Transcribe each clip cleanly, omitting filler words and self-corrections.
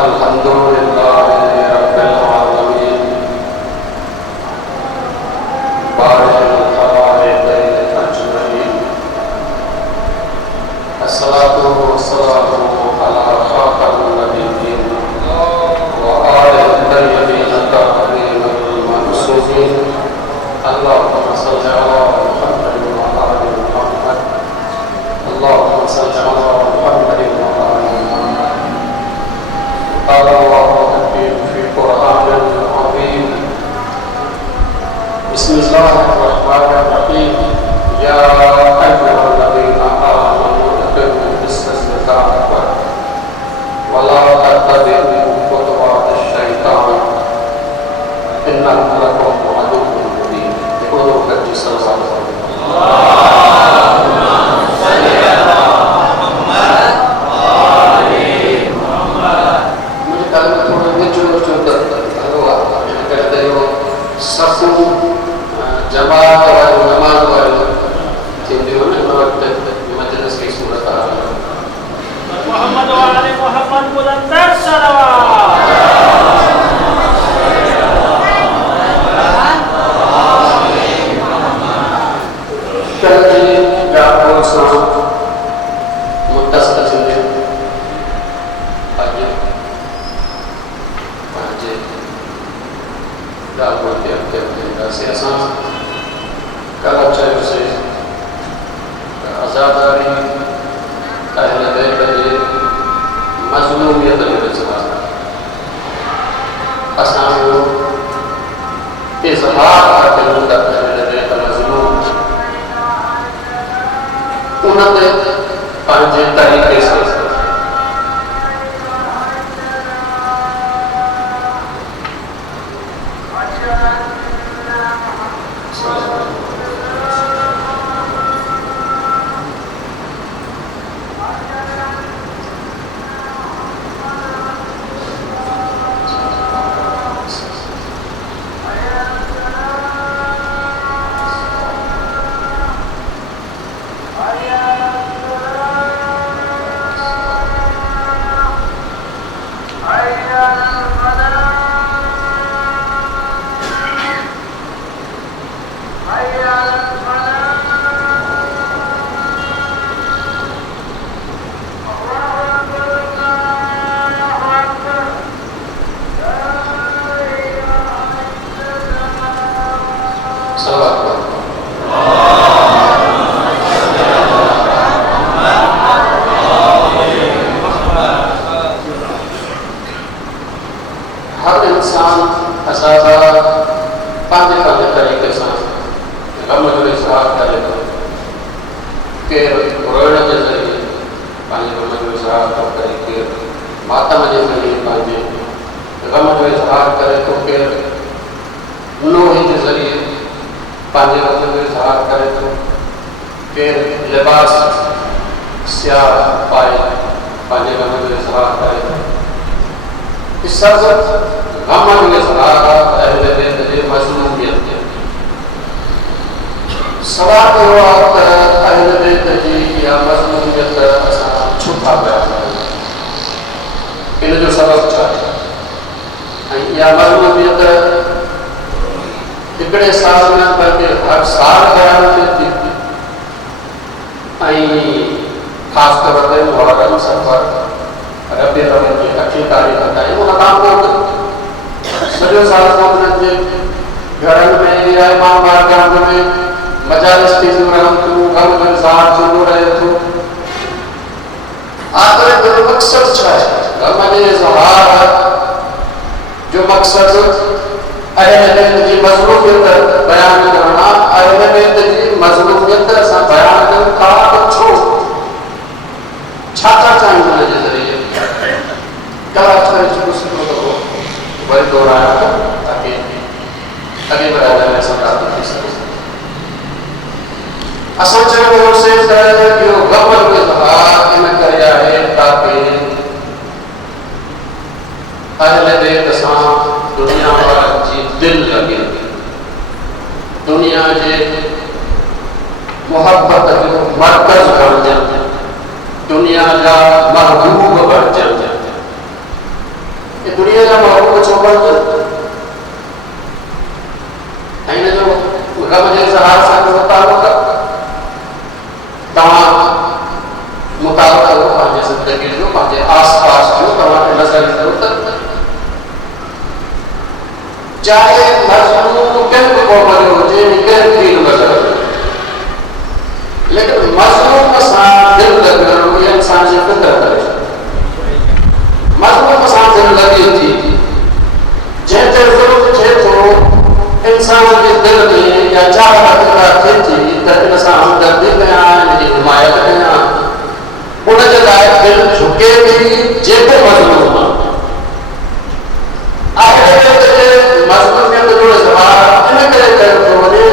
अल्हम्दुलिल्लाहि रब्बिल आलमीन बारिल खलाइक़िल अजमईन अस्सलातु वस्सलामु अला खातमिन नबिय्यीन व आलिहि तय्यबीन ताहिरीन मअसूमीन अल्लाहुम्मा सल्लि अला मुहम्मद व आलि मुहम्मद अल्लाहुम्मा सल्लि अला मुहम्मद व आलि मुहम्मद قال الله في القرآن العظيم بسم الله الرحمن الرحيم يا أيها الذين آمنوا اتقوا الزكاة ولا تتبعوا خطوات الشيطان إنه لكم عدو مبين. يقولوا كتي صلى الله عليه وسلم जमात वाले नमाज वाले जिन्होंने नमाज मजलिस की सूरत आ मोहम्मद वाले मोहम्मद बुलंदर सलावत कल जाको सो मुत्तसिल जिंदे आगे पांचे दावत के से असा कला चाहिए से आज़ादारी अहल बैत जे मज़लूमियत में रचना असा इज़हार करूं त अहल बैत मज़लूम उनते पंहिंजे तरीक़े से हर इंसान असादा पंहिंजे तरीक़े सां गम जो इज़हार करे थो। केरु रोइण जे ज़रिए पंहिंजे गम जो इज़हार थो करे, केरु मातम जे ज़रिए पंहिंजे गम जो इज़हार करे थो, केरु नोही जे ज़रिए पंहिंजे गम जो इज़हार करे थो, केरु लिबास स्याह पाए पंहिंजे गम जो इज़हार करे थो। सब गम जो इज़हार अहल बैत जे मज़लूमियत जे सवाल कयो आहे त अहल बैत जी इहा मज़लूमियत असां छो था पिया कयूं, इन जो सबबु छा आहे? ऐं इहा मज़लूमियत हिकिड़े साल में बल्कि हर साल बयान थिए थी ऐं ख़ासि तौर ते मुहर्रम सफ़र रबी अव्वल जी 8 तारीख़ ताईं उन खां पोइ सॼो साल उन्हनि जे घरनि में या इमाम बारगाह में मजालिस थींदियूं रहनि थियूं, गम जो इज़हार थींदो रहे थो। आख़िर जो मक़सदु छा आहे? गम जे इज़हार जो मक़सदु अहल बैत जी मज़लूमियत बयानु करणु आहे। अहल बैत जी मज़लूमियत असां बयानु कयूं था त छो, छा था चाहियूं हुन जे ज़रिए? कला शुरू तो वही दोहराया था ताकि अॻे बढ़ाइण में सरकार थी सके। असां चयोसीं त इहो गम जो इज़हार इन करे आहे ताकि अहल बैत सां दुनिया वारनि जी दिलि लॻे, दुनिया जे मोहब्बत जो मर्कज़ बणजनि, दुनिया जा महबूब बणजनि। दुनिया जा माण्हू चवनि ऐं हिन जो रब जे ज़हार सां कहिड़ो तालुक़ तव्हां मुताबिक़ करो पंहिंजे ज़िंदगी जो पंहिंजे आस पास जो तव्हांखे नज़र ईंदो त चाहे मज़मून कंहिं बि क़ौम जो हुजे कंहिं बि दीन जो हुजे लेकिन मज़मून सां दिलि लॻणु इहा इंसान जी फितरत आहे मज़मून सां दिलि लॻे थी जंहिं ते ज़ुल्म थिए थो इंसान जे दिलि में या चाहत पैदा थिए थी त इन सां हमदर्दी कयां हिनजी हिमायत कयां उन जे लाइ दिलि झुके थी जेको मज़मून आहे मज़मून में जो इज़हार इन करे कयो थो वञे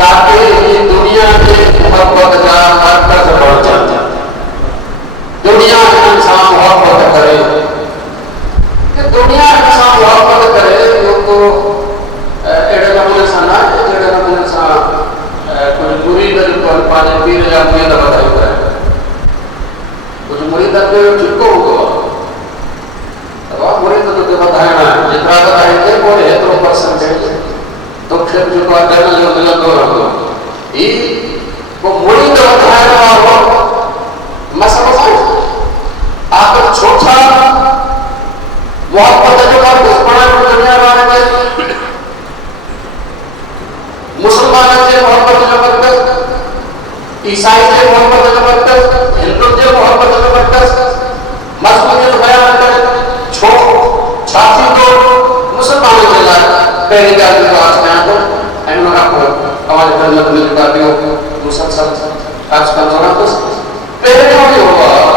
ताकि ही दुनिया के मोहब्बत जा मरकज़ बणजनि दुनिया हिननि सां मोहब्बत करे कि दुनिया हिन सां मोहब्बत करे इहो को अहिड़े नमूने सां न आहे जहिड़े नमूने सां कुझु मुरीद पंहिंजे पीर जा मुरीद वधायूं पिया कुझु मुरीदनि जो छिको हूंदो आहे मुरीद तोखे वधाइणा आहिनि जेतिरा वधाईंदे पोइ हेतिरो परसेंटेज तोखे जेको आहे ॾियण जो मिलंदो रहंदो ही को मुरीद वधाइण वारो मसइलो आहे आख़िर छो था मोहब्बत जो का दुश्मन दुनिया वारे में मुसलमान जे मोहब्बत जो मरकज़ ईसाई जे मोहब्बत जो मरकज़ हिंदू जे मोहब्बत जो मरकज़ मज़मून जो बयान करे छो छा थींदो मुसलमाननि जे लाइ पहिरीं ॻाल्हि जो आज कयां थो ऐं उन खां पोइ तव्हांजे ख़िदमत में जेका ॿियो मुसलसल आज कंदो रहंदुसि पहिरियों इहो आहे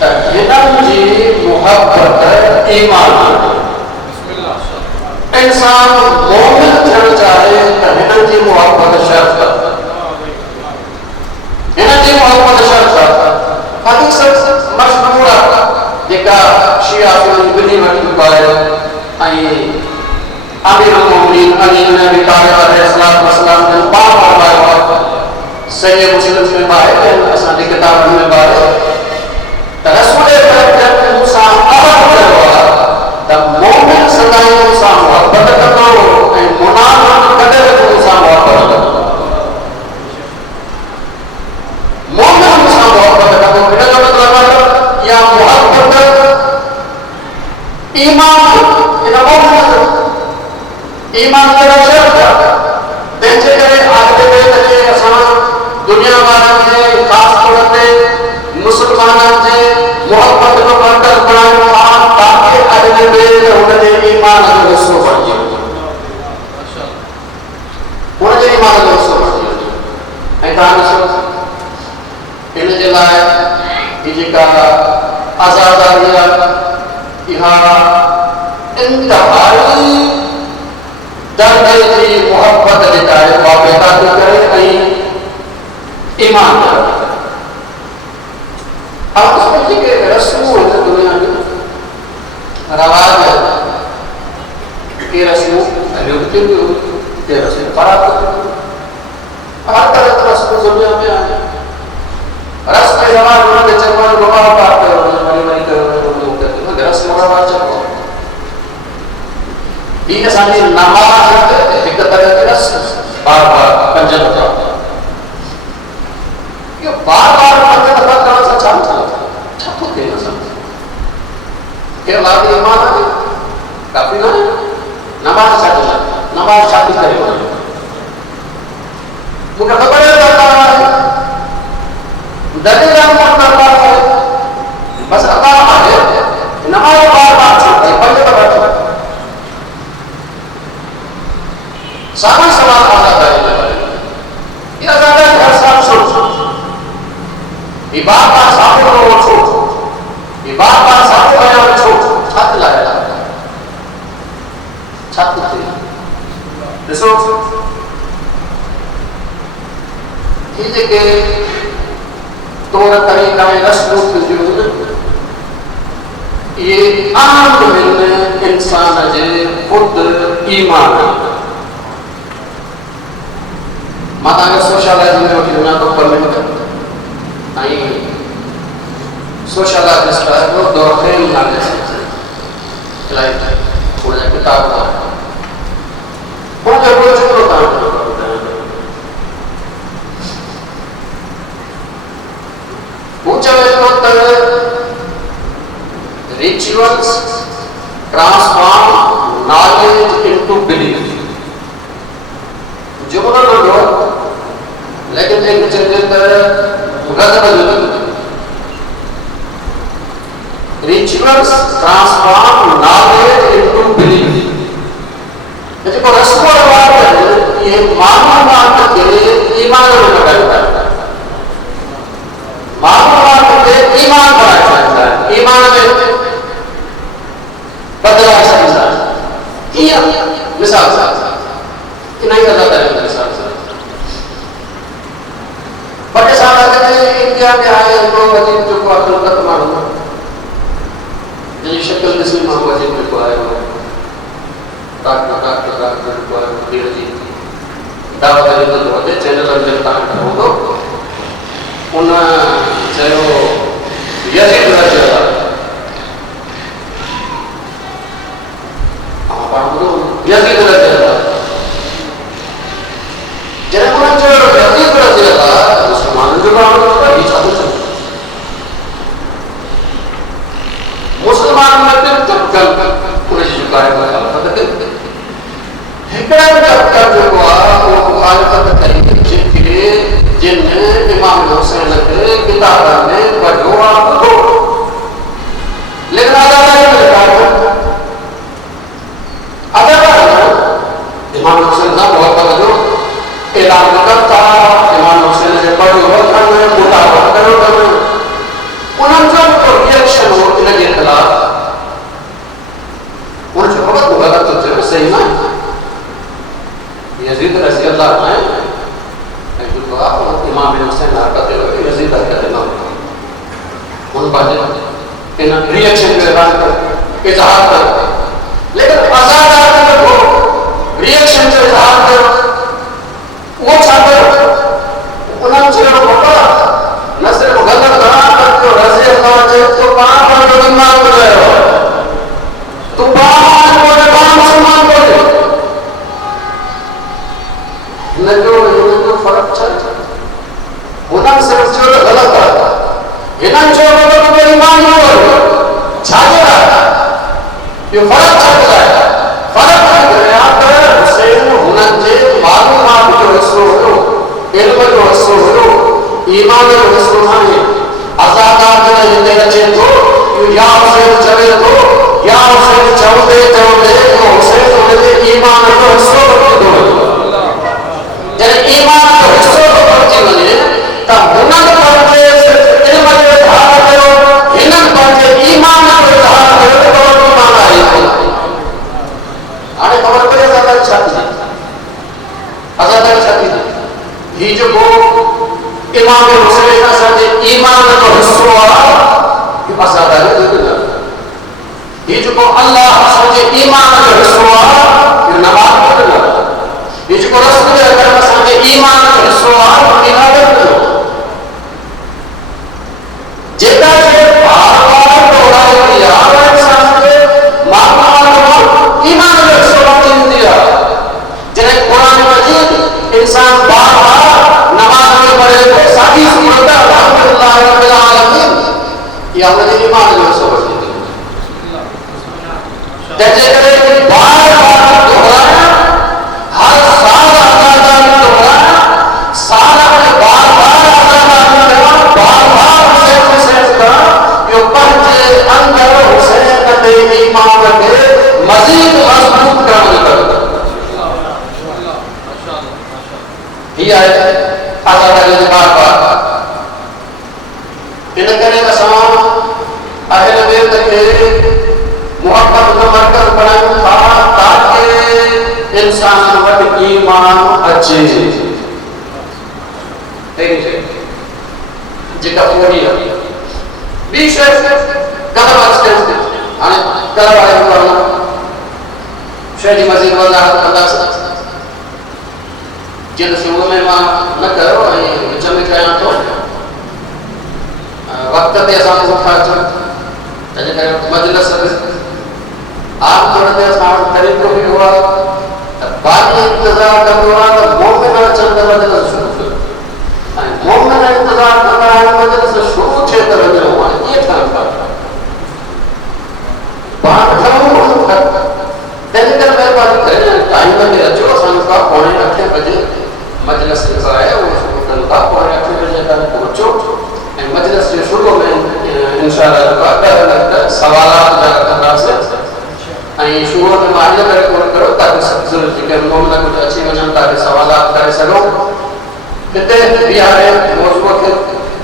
त हिननि जी मोहब्बत ईमान इंसान मोमिन थियणु चाहे त हिननि जी मोहब्बत शर्त हिननि जी मोहब्बत शर्त बाक़ी सभु मशहूर आहे जेका शिया ॿिन्ही वटि आहे ऐं अमीरुल मोमिनीन अली इब्न अबी तालिब अलैहिस्सलाम जो बार फरमायो आहे सही मुस्लिम में आहे असांजी किताबनि में आहे त रसूल अकरम मूंसां अहद कयो आहे त मोमिन सदाईं मूंसां मोहब्बत कंदो ऐं मुनाफ़िक़ कॾहिं बि मूंसां मोहब्बत कंदो मोमिन मूंसां मोहब्बत कंदो हिन जो मतिलबु आहे इहा मोहब्बत ईमान इन मोमिन ईमान कहिड़ा शर्त आहे तंहिंजे करे आख़िर में जे असां दुनिया वारनि जे ख़ासि तौर ते मुसलमाननि जे मोहब्बत जो मरकज़ बणाइणो आहे ताकि अॻिते ॿिए हुन जे ईमान जो हिसो बणिजी वञे हुन जे ईमान जो हिसो बणिजी वञे ऐं तव्हां ॾिसो हिन जे लाइ ही जेका आज़ादी आहे इहा इंतहाई दर्जे जी मोहब्बत जेका आहे उहा पैदा थी करे ऐं ईमान अब उसमें जेके रस्मूं आहिनि दुनिया में रवाज के रस्मूं अयोग्य भी हो के रस्मूं ख़राब हर तरह की रस्मूं दुनिया में आहिनि रस्म रवाज उन्हनि चवण बाबा पार कयो वरी वरी कयो रस्म रवाज चइबो ही असांजी नमाज़ हिकु तरह की रस्म बार बार 5 दफ़ा इहो बार बार 5 दफ़ा करण सां छा मतिलबु छा थो थिए असां के लाइ ईमान आहे काफ़ी न आहे नमाज़ छा थी नमाज़ छा थी करे वञे मूंखे ख़बर आहे दलील नमाज़ आहे बसि अल्लाह आहे नमाज़ बार बार छा थिए 5 दफ़ा सारा सवाल आजाद है ये आजाद है हर साल सोच ये बार साफो रो छो ये बार साफो बयान छो छत लाया छत थी ॾिसो ये जेके तौर तरीक़ा ऐं रस्मूं थींदियूं ये आम आहिनि इंसान जे ख़ुदि ईमान मां तव्हांखे सोशलॉजी में वठी वञा थो ऐं सोशलॉजिस्ट आहे दोरखेल नाले सां लाइफ थोड़ा सा किताब का वो जरूर जो काम करता है ऊंचा वेद rituals transform knowledge into belief जो बोला लोग लेकिन एक चीज rituals transform knowledge into belief यदि को रस्म और बात है ये मानव बात के ईमान में बदलता है मानव बात के ईमान बना सकता है ईमान में बदला सकता है ये मिसाल कि नहीं कर सकता है मिसाल बड़े साल आगे इंडिया में आए लोग अजीब जो को अकल का मालूम ये शक्ल किसी मामला अजीब को आए हो डॉक्टर को आए धीरे धीरे दावा करेंगे तो होते चैनल अंदर काम करो तो उन चलो यही तरह चला हमारा यही तरह चला जब उन चलो यही तरह चला उसका मान जो काम करता है इच्छा तो मुसलमान में तब कल उन्हें झुकाए हुआ पता है हिकड़ा का जो हुआ वो मुखालफत करेंगे जिनने इमाम हुसैन के किताब में पढ़ो लेकिन इमाम हुसैन ना बहुत बड़ा ऐलान करता इमाम हुसैन से पढ़ो मुताबिक करो उन्होंने जो रिएक्शन हो इनके खिलाफ उन जो गलत तो सही ना यजीद रज़ी अल्लाह अन्हु इमाम हुसैन हरकत यजीद हरकत ना उन बात इन रिएक्शन के ऐलान कर इजहार कर लेकिन आजाद को रिएक्शन के इजहार कर वो चाहते उन्होंने चलो बोला न सिर्फ गलत ना करते रज़ी अल्लाह जे तो कहां पर ईमान कर रहे हो तो बात बोले बात मुसलमान बोले न जो फर्क चलता उन्हें सिर्फ जो गलत है इन्हें जो लोग ईमान नहीं हो छाजेगा ये फर्क चल रहा है फर्क है यहाँ पर हुसैन हुनन जे मालूमात जो हिस्सो हो इल्म जो हिस्सो हो ईमान जो हिस्सो है आजादात ने हिंदे रचे तो या हुसैन चले तो या हुसैन चौदे चौदे तो हुसैन हुनन ईमान जो हिस्सो बदल दो जब ईमान जो हिस्सो बदल वने त हुनन पर इल्म जो धार कयो हिनन पर ईमान जो धार कयो तो ईमान आहे आने खबर पड़े आजाद छाती आजाद छाती ही जो को इमाम हुसैन का साथे ईमान जो हिस्सो आहे ये आजाद है ये जो को अल्लाह साथे ईमान जो हिस्सो आहे ये नमाज पढ़ना ये जो रसूल अकरम साथे ईमान जो हिस्सो आहे इबादत करो जेका के बार-बार दोहराई दिया इंसान के मामूल ईमान जो हिस्सो बन दिया जिन्हें कुरान मजीद इंसान बार-बार नमाज में पढ़े तो सादी सूरत अल्हम्दुलिल्लाह रब्बिल आलमीन ये हमारे ईमान जो हिस्सो बन दिया जैसे करे बार-बार दोहराया हर साल आजादान दोहराया साल में बार-बार आजादान बार-बार हुसैन का यो पंजे अंदर हुसैन के ईमान के मजीद मजबूत करने का ही है आजादान के बार-बार इन करे का समान अहले बैत के मोहब्बत का मरकज बनायो था ताकि इंसान वट ईमान अचे देखिए जेका पूरी है बीच कदम अस्ते आने कदम आए करना शेरी मजीद वजाहत अंदाज जिन से वो में न करो ये विच में क्या तो वक्त पे आसान को खर्च तजे करे मजलिस तरीक़ो बि हुआ बाक़ी इंतज़ार कंदो आहे त मोमिन अचनि त मजलिस शुरू थियो ऐं मोमिन इंतज़ार कंदा आहिनि मजलिस शुरू थिए त वञिणो आहे ईअं ठहनि था तंहिंजे करे महिरबानी करे टाइम ते अचो असांजो का 7:45 बजे मजलिस जेका आहे उहो शुरू कनि था 7:45 बजे ताईं पहुचो ऐं मजलिस जे शुरू में इंशाअल्लाह जेका सवालात जा रखंदासीं ऐं शुरू में मां इन करे कोन कयो ताकि सभु जेके मोमिन कुझु अची वञनि ताकि सवालात करे सघूं हिते बीहारे मौज़ूअ खे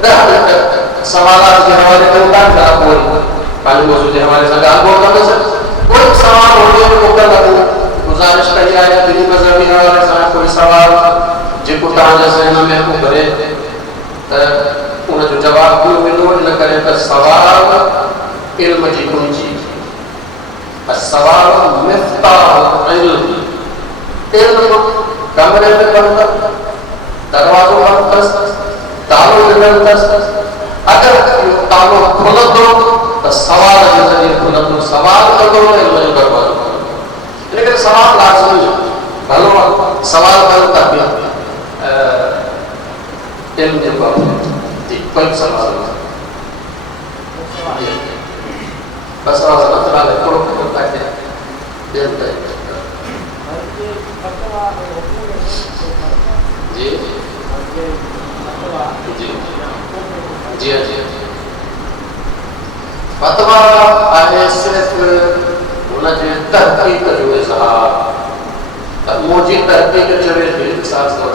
10 मिंट सवालात जे हवाले कयूं था पोइ पंहिंजे मौज़ूअ जे हवाले सां ॻाल्हि कोन कंदासीं कोई सवाल होने मुकल गुजारिश कई आहे दीनी मज़हबी हवाले सां कोई सवाल जेको तव्हांजे ज़हन में को करे त उन जो जवाब ॾिनो वेंदो इन करे त सवाल इल्म जी कुंजी सवाल मिफ्ताह इल्म कमरे में बंद दरवाज़ो बंद अथसि तालो ॾिनल अथसि अगरि तालो खुलंदो त सवाल जे ज़रिए खुलंदो सवाल कंदो इल्म जो दरवाज़ो इन करे सवाल लाज़मी भलो सवाल कयो ताकि इल्म जेको आहे कोई सवाल बस मतलब थोड़ो ताकि जी जी जी जी फतवा आहे सिर्फ़ हुन जे तहक़ीक़ जो इज़हार त मुंहिंजी तहक़ीक़ चवे थी साज़ तौर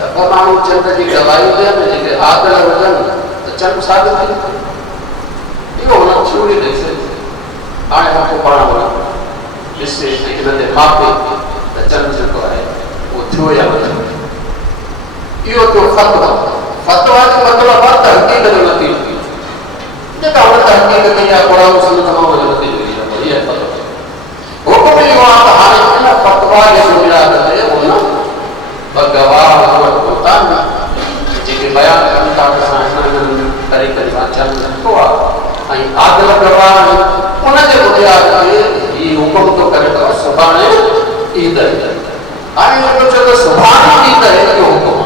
त को माण्हू चंड जी गवाही ॾियनि जेके आदल हुजनि त चंड साबित थी इहो हुन थ्योरी ॾेई सघे हाणे हफ़्तो पाण ॾिसे हिन ते मापे त चंड जेको आहे उहो थियो या न थियो इहो थियो फतवा फतवा जो मतिलबु आहे तहक़ीक़ जो नतीजो जेका हुन तहक़ीक़ कई आहे क़ुरान सुन्नत मां उहो नतीजो इहो आहे फतवा हुकुम इहो आहे त हाणे इन फतवा जे बुनियाद ते हुन ॿ गवाह वटि पहुता जेके बयानु कनि था त असां हिननि तरीक़े सां चल नथो आहे ऐं आदल गवाह उन जे बुनियाद ते हीउ हुकुम थो करे त सुभाणे ईद हाणे जेको चयो त सुभाणे ईद इहो हुकुम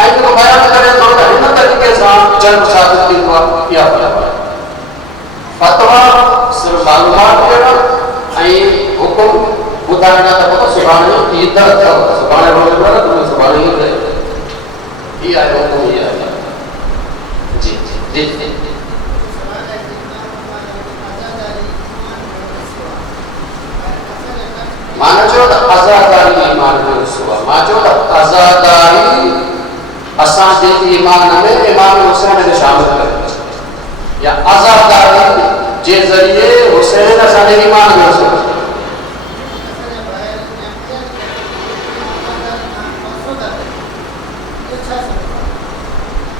आहे ऐं जेको बयानु करे थो त हिन तरीक़े सां चंड साबित थींदो आहे इहा फतवा फतवा सिर्फ़ु मालूमात ॾियणु ऐं हुकुम ॿुधाइण त पोइ सुभाणे ईद अथव सुभाणे रोज़ न सुभाणे ईद ही आहे हुकुम ही आहे जी जी जी मां चयो त आज़ादारी ईमान जो हिसो आहे मां चयो त आज़ादारी असांजे ईमान में इमाम हुसैन खे शामिल करे या आज़ादारी जे ज़रिए हुसैन असांजे ईमान में हिसो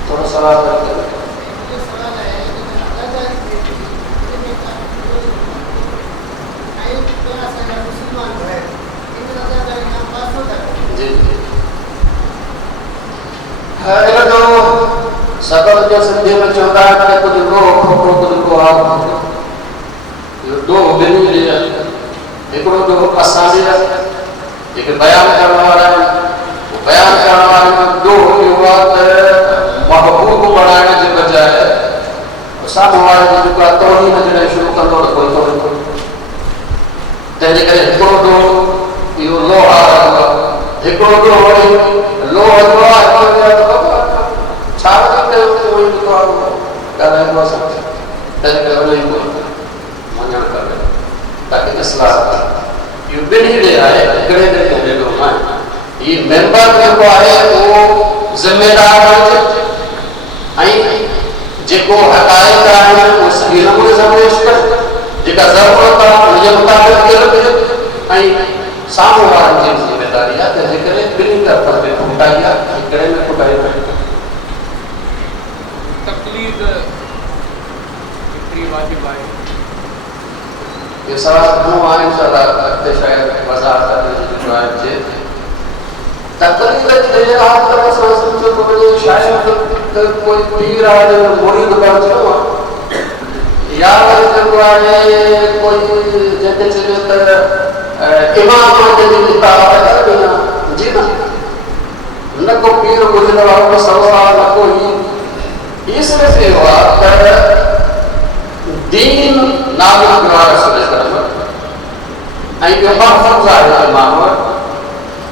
थोरो सवाल सबब जो सिंधी में चवंदा आहिनि त कुझु लो खोपड़ो कुझु लो आहे ॾोह ॿिन्ही ॾे हिकिड़ो ॾोह असांजे जेके बयानु करण वारा आहिनि बयानु करण वारनि ॾोह इहो आहे त महबूब बणाइण जे बजाए साम्हूं वारे जी जेको आहे तौहीन जॾहिं शुरू कंदो त कोई तौहीन तंहिंजे करे हिकिड़ो ॾोह इहो लोह आहे हिकिड़ो ॾोह वरी लोह जो आहे छा ॻाल्हाईंदो असां तंहिं करे वञी मञणु खपे ताकी इस्लाह इहो ॿिन्ही ॾे आहे हिकिड़े ॾे ॾेढो न हीउ मेंबर जेको आहे उहो ज़िमेदार हुजे ऐं जेको हक़ाइक़ आहिनि उहो सही नमूने सां पेश करे जेका ज़रूरत आहे उनजे मुताबिक़ ॾिजे ऐं साम्हूं वारनि जी ज़िमेदारी आहे तंहिंजे करे ॿिन्ही तरफ़नि में खुटाई आहे हिकिड़े में खुटाई न तकलीद वाजिब आहे ये सवाल घणो आहे इंशाअल्लाह अॻिते शायदि वज़ाहत जो आहे तकलीद खे आम तरह सां सम्झो त वञे शायदि कोई पीर आहे जो मुरीद बणिजो आहे या वरी को है कोई जैसे चले तो इमाम के दिन ताकत है जी ना न को पीर गुजर वाला सवा न कोई इसलिए से हुआ दीन नाम द्वारा समझ कर आई के महफूज है इमाम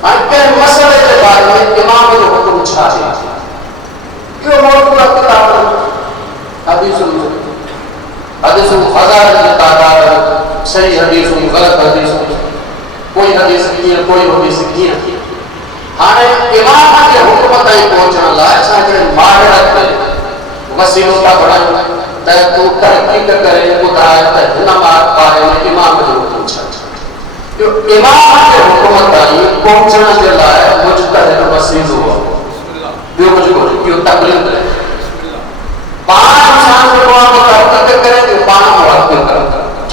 आई के मसले के बारे में इमाम जो हुक्म छाए क्यों मौजूद किताब हदीस फज़ाइल की तादाद सही हदीस गलत हदीस कोई हदीस की कोई हदीस की हाने इमाम के हुक्म ताईं पहुंचण लाइ असांखे माहिरत में वसीलो था बणायूं त तूं तहक़ीक़ करे ॿुधाए त हिन बारे में इमाम जो हुक्म छा जो इमाम के हुक्म ताईं पहुंचण जे लाइ मुजतहिद वसीलो ॿियो कुझु कोन्हे इहो तकलीफ़ आहे पाण इंसान जो को तहक़ीक़ करे तो पाण मुहक़क़ करे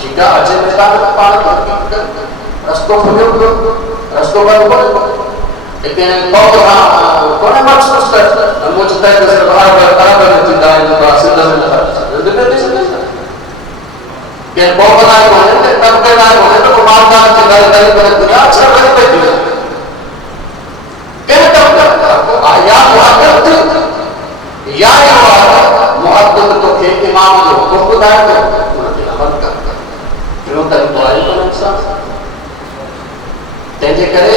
ठीक है अचे मैदान में पाण तहक़ीक़ करे रस्तो खुलियो रस्तो बंदि लेकिन बहुत कोने मखसूस कर मुजतहिद से बराबर जिंदा है जो हासिल नहीं दिल्ली नहीं सकता के बहुत बड़ा कोने तब के ना कोने तो मालदार के दायरे पर दुनिया अच्छा रह पे दिया के तब आया मुहक़क़ या मुहक़क़ तो के इमाम जो हुक्म बुधाए तो उनके अमल कर जो तक बुराई को इंसान तेजे करे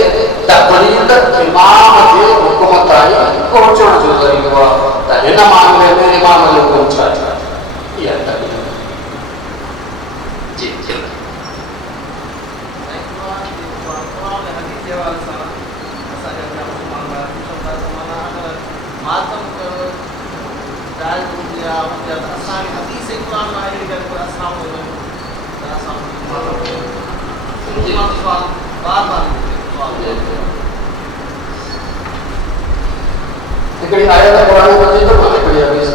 तकरीर इमाम के हुक्म ताईं पहुंचण जो ज़रियो आहे त हिन मामले में इमाम जो हुक्म छा आहे इहा तकरीर जी हिकिड़ी आयत क़ुरान मजीद में हिकिड़ी हदीस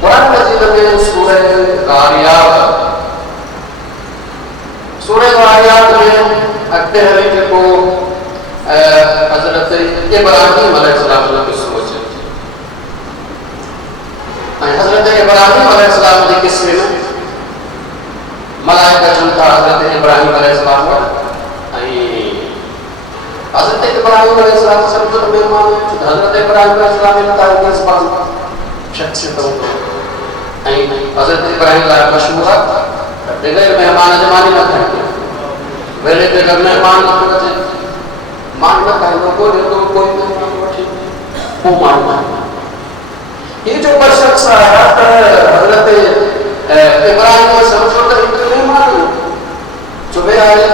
क़ुरान मजीद में सूरह ज़ारियात में अॻिते हली जेको हज़रत इब्राहीम अलैहिस्सलाम जो क़िस्सो अचे ऐं हज़रत इब्राहीम अलैहिस्सलाम जे क़िस्से में मलाइका चवनि था हज़रत इब्राहीम अलैहिस्सलाम ऐं हज़रत इब्राहीम अलैहिस्सलाम सम्झो मेहमान हज़रत इब्राहीम अलैहिस्सलाम इन तारीख़ पास शख्सियत ऐं हज़रत इब्राहीम लाइ मशहूर आहे बग़ैर मेहमान जमानी न खाईंदो वेले ते घर मेहमान न अचे मान न खाईंदो कोई मेहमान वठी पोइ माण्हू ये जो पर शख्स आया हज़रत इब्राहीम सम्झो त हिकु मेहमान चुभे आए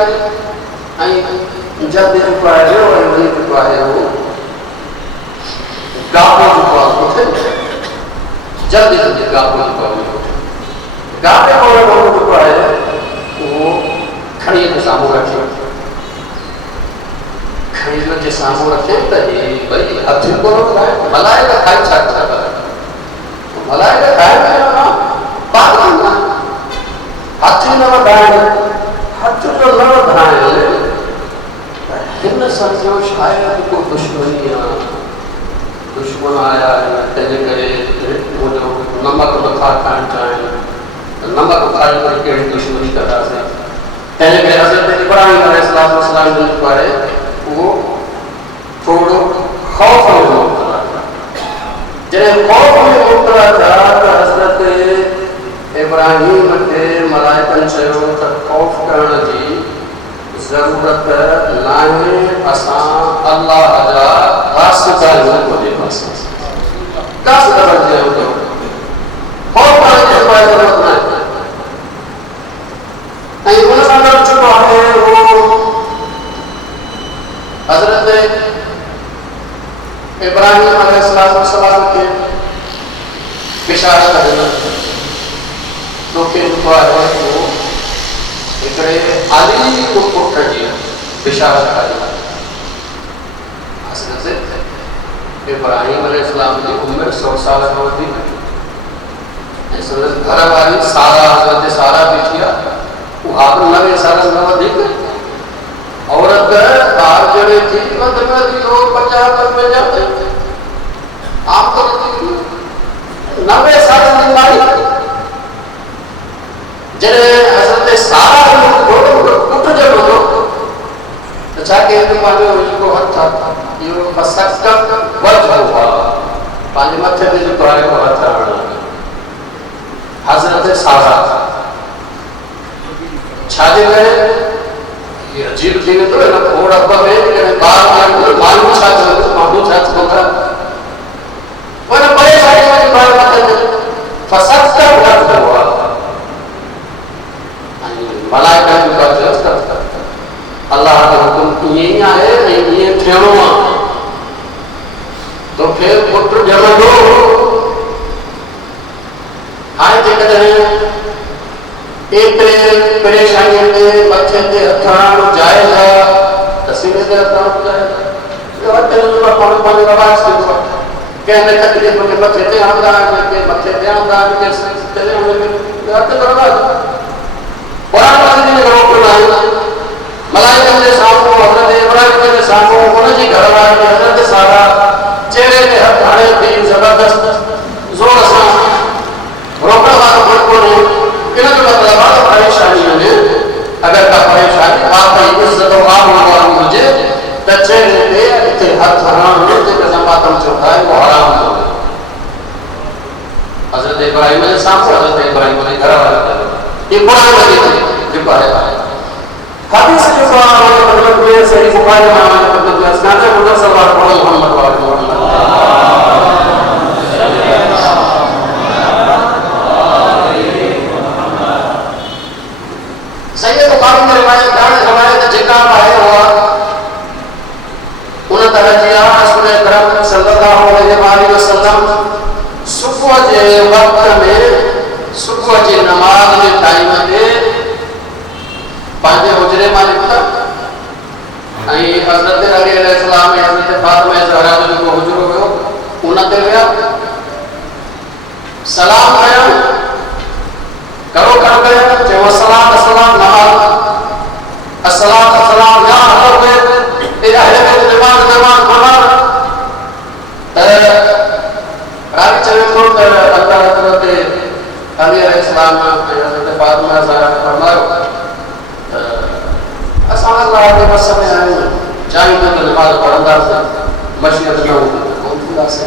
ऐं जब जेको आहे वरी जेको आहे उहो गापो जेको आहे उथे जल्दी जल्दी गापो जेको आहे गापे को जेको आहे उहो खणीअ जे साम्हूं रखियो खणीअ जे साम्हूं रखे त हे भई हथ कोन खाए मलाइका खाई छा करे मलाइका खाए पागल न हथ न वधाइण हथ जो न वधाइण हिन सम्झो शायदि को दुश्मन आया है तंहिंजे करे मुंहिंजो नमक नथा खाइणु चाहिनि नमक खाई करे कहिड़ी दुश्मनी कंदासीं तंहिंजे करे हज़रत इब्राहीम अलैहिस्सलाम जो जेको आहे उहो थोरो ख़ौफ़ में मुब्तला जॾहिं ख़ौफ़ में मुब्तला थिया त हज़रत इब्राहीम खे मलाइकनि चयो त ख़ौफ़ करण जी ज़रूरत नाहे असां अल्लाह जा वास्ता जे पासे कस दर्जे जो ख़ौफ़ करण जी कोई ज़रूरत नाहे ऐं उन सां गॾु जेको आहे उहो हज़रत इब्राहीम अलैहिस्सलाम खे बिशारत ॾिनी तोखे जेको आहे उहो हिकिड़े अली पुट जी बिशारत कई हज़रत इब्राहीम अलैहिस्सलाम जी उमिरि 100 साल खां वधीक ऐं संदसि घर वारी सारा हज़रत सारा बीठी आहे उहा बि 90 साल खां वधीक औरत ॿार जॾहिं थी वधि में वधि 50-55 आमतौर ते 90 साल जी माई फसक्कत वजहुहा पांच मथे ते जो आहे वो हथ हणण हज़रत सारा छाजे करे ये अजीब थी तो ना खोड़ अब्बा में के बार में मालूम छा जो मालूम छा होगा पर परेशानी में बार मथे फसक्कत वजहुहा मलाइका जो का अल्लाह का हुक्म ये है ये ठेणो तो फिर पुत्र जमंदो हाय जेकॾहिं एतिरे परेशानी में बच्चे ते हथाण जायज़ आहे त सीने ते हथाण जायज़ आहे ॿियो हथ पाण रवाज थींदो आहे कंहिं तकलीफ़ में मथे ते हणंदा आहिनि के मथे ते हणंदा आहिनि के सिर ते हणंदा हथ रवाज कुरान मजीद में रोकना है मलाइका के सामने हज़रत इब्राहिम के सामने उनकी घरवारी हज़रत सारा चेहरे पे हथ हणे थी जबरदस्त जोर से रोकने वाला कोई नहीं इन जो मतलब है परेशानी में अगर का परेशानी आप इज्जत और आप मालूम मुझे त चेहरे पे इतने हथ हणाने के कसमातम चौथा है वो हराम हो हज़रत इब्राहिम के सामने हज़रत इब्राहिम के घरवारी ये कुरान मजीद जो है hadis जो हमारे मतलब में सही बुखारी में हमारे मतलब में असनाद मुहम्मद सल्लल्लाहु अलैहि वसल्लम सही बुखारी में रिवायत जिक्र है हुआ उन तरह जी रसूल अकरम सल्लल्लाहु अलैहि वसल्लम सुबह के वक्त में सुबह की नमाज के टाइम में पांचे हुजरे में निकला हज़रत अली अलैहिस्सलाम हज़रत फातिमा ज़हरा जो हुजरो हुयो उन ते विया सलाम कया करो कर गया जो अस्सलाम अस्सलाम नमाज अस्सलाम अस्सलाम या अहले या अहले जमात जमात नमाज रात चले तो अल्लाह हज़रत अली अलैहिस्सलाम हज़रत फातिमा ज़हरा फरमायो अल्लाह के समय आए जाई तो नमाज पढ़ंदा मशीद न होंदा से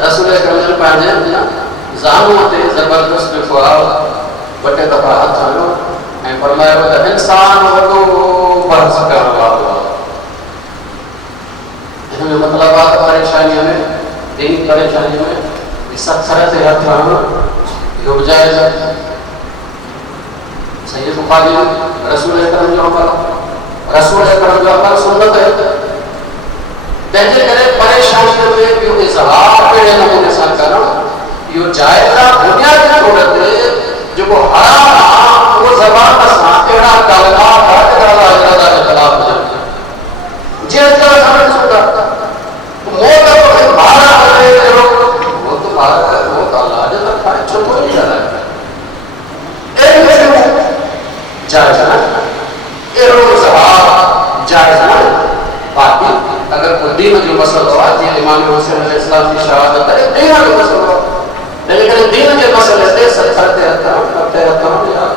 रसूल अकरम पांजे ज़ानू ते जबरदस्त फवाव बटे दफा हाथ आयो ए फरमायो त इंसान वडो बहस करण वालो इनमें मतलब है परेशानी में दीन परेशानी में सत्सर से हाथ आना यो जायज़ सही बुखारी रसूल अकरम जो अमल सुन्नत है तंहिंजे करे परेशानी में यो इज़हार कहिड़े नमूने सां करणु इहो जाइज़ आहे बुनियादी तौर ते जेको हराम आहे उहो ज़बान सां अहिड़ा कलमात अहिड़ा जे ख़िलाफ़ हुजनि जीअं अॼुकल्ह असां ॾिसूं था मौत खे ॿार करे मौत ॿार मौत अलाह जे तरफ़ां छो थो ॻाल्हाए जायज़ है एरो इज़हार जायज़ है बाकी अगर कोई दीन जो मसलो है जी इमाम हुसैन अलैहिस्सलाम की शहादत है दीन जो मसलो लेकिन दीन के मसले से सत्तर ते हत्ता या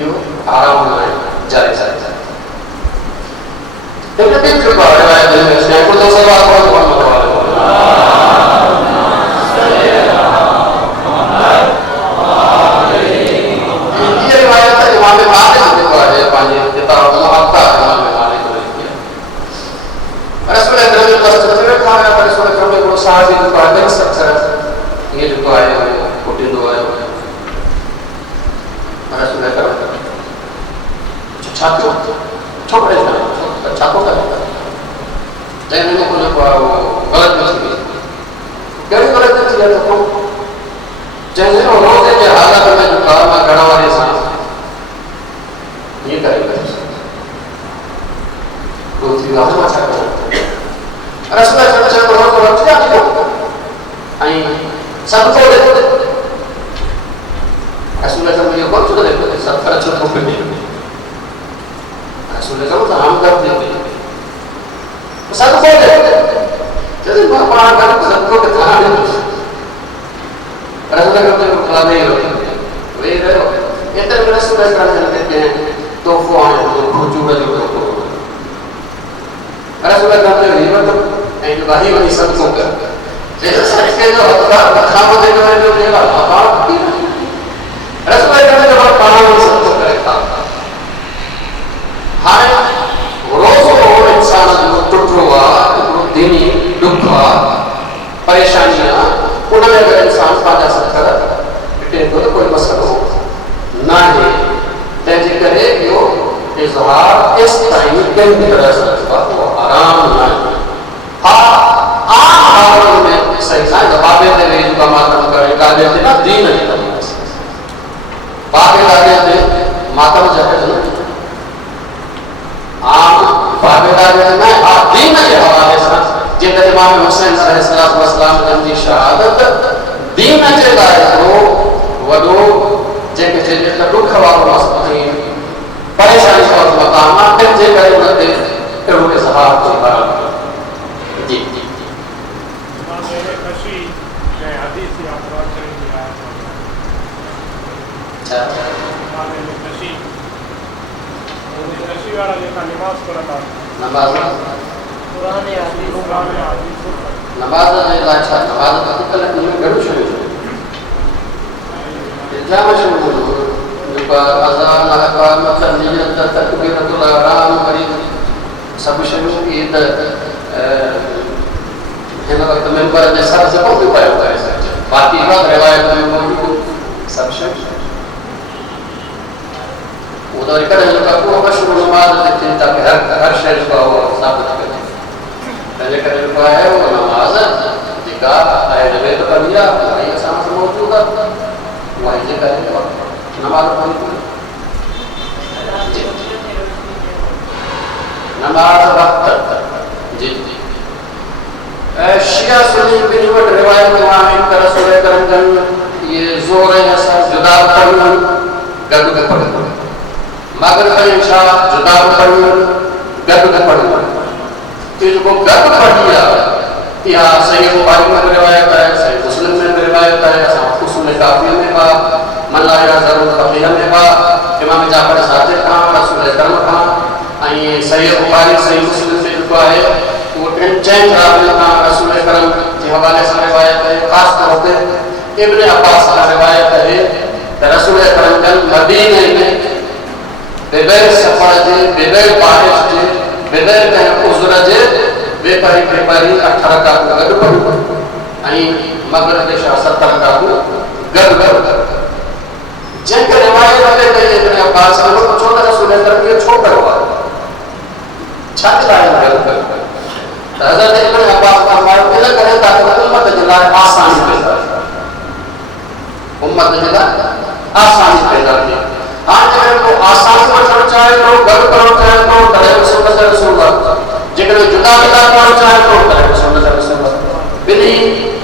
यो आराम है जायज़ है लेकिन दिन जो बारे में है इसमें को तो सवाल बहुत वाले साहब को आदर सत्सर ये जो आए कोटि दो आए रसूल अकरम छातो छोटे छातो का जैन में को गलत मछली कई गलत चीज तो जैन में रोज के हालत में जो काम घड़ा वाले सांस ये करेगा तो थी लाभ अच्छा रसूल अकरम को रोज जाती आई सबको देखो रसूल अकरम ये कौन सा देखो सब पर अच्छा तो फिर रसूल अकरम तो हम कर देते सबको देखो जैसे बाबा का सबको दिखा रहे रसूल अकरम को खिला नहीं हो वे रहो ये तो रसूल अकरम कहते हैं तो वो आए तो जुड़ा जो रसूल अकरम ने हिम्मत ऐं वाही वही सदको कर जैसे सच्चे जो हक़दार खामो दे जो देवा बाप रसूल अकरम ने बात पाना सदको करे था हाणे रोज़ इंसान जो टुटो आहे दीनी दुख आहे परेशानी आहे उन में अगर इंसान पंहिंजा सफ़र फिटे थो त कोई मसलो न आहे तंहिंजे करे इहो इज़हार इस टाइम कंहिं तरह सां थींदो आहे उहो आराम न आहे हा आम हालतुनि में सही सां बाबे ते वेही जेका मातम करे काॾे ते न दीन जी तरफ़ बाबे काॾे ते मातम जॾहिं न आम बाबे काॾे ते न हा दीन जे हवाले सां जेकर इमाम हुसैन अलैहिस्सलातु वस्सलाम जी शहादत दीन जे लाइ हिकिड़ो वॾो जेके चइजे त ॾुख वारो मसइलो परेशानी वारो मक़ाम आहे तंहिंजे करे उन ते अहिड़ो इज़हार थो करणु जी जी नमाज़ जे लाइ छा नमाज़ अॼुकल्ह में घणो शयूं जाम शयूं जेका अज़ान इक़ामत नियत तकबीरतुल इहराम वरी सभु शयूं इहे त हिन वक़्तु मेंबर जे सर से कोन पियो पियो आहे बाक़ी रिवायत में मौजूदु सभु शयूं वो तो एक को मशहूर नमाज थी ताकि हर शहर का वो साबित करे पहले करे को है वो नमाज जेका है नबी तो करिया वही सामने मौजूद है वही जे करे नमाज पढ़ी नमाज वक्त जी शिया सुन्नी बिन वट रिवायत में है रसूल करम जन ये जोर है ऐसा जुदा करना गद के पढ़ना मगर इशा जुदा पढ़ना गद के पढ़ना तो जो गद पढ़िया या सही बुखारी में रिवायत है सही मुस्लिम में रिवायत है सब उसूल काफिया में बा मल्ला या जरूर तफीया में बा इमाम जाफर सादिक का रसूल करम का आई सही बुखारी सही मुस्लिम में जो है वो चेंज का रसूल करम के हवाले से रिवायत है खास तौर पे इब्ने अब्बास का रिवायत है रसूल करम जन मदीने में बगैर सफर जे बगैर बारिश जे बगैर कंहिं उज़र जे बेपरी 18 का गॾु पढ़ो ऐं मगरिब इशा 70 का गॾु जंहिंखे रिवायत आहे त इब्ने अब्बास ने पुछो त रसूल करम खे छो कयो आहे छा लाइ गॾु कयो त हज़रत इब्ने अब्बास फरमायो इन करे ताकि उम्मत जे लाइ आसानी पैदा थिए उम्मत जे लाइ आसानी पैदा थिए आज को आसान वठण चाहे तो गॾु करणु चाहे तो तॾहिं सुन्नत रसूल जेकॾहिं जुदा जुदा करणु चाहे तो तॾहिं सुन्नत रसूल ॿिन्ही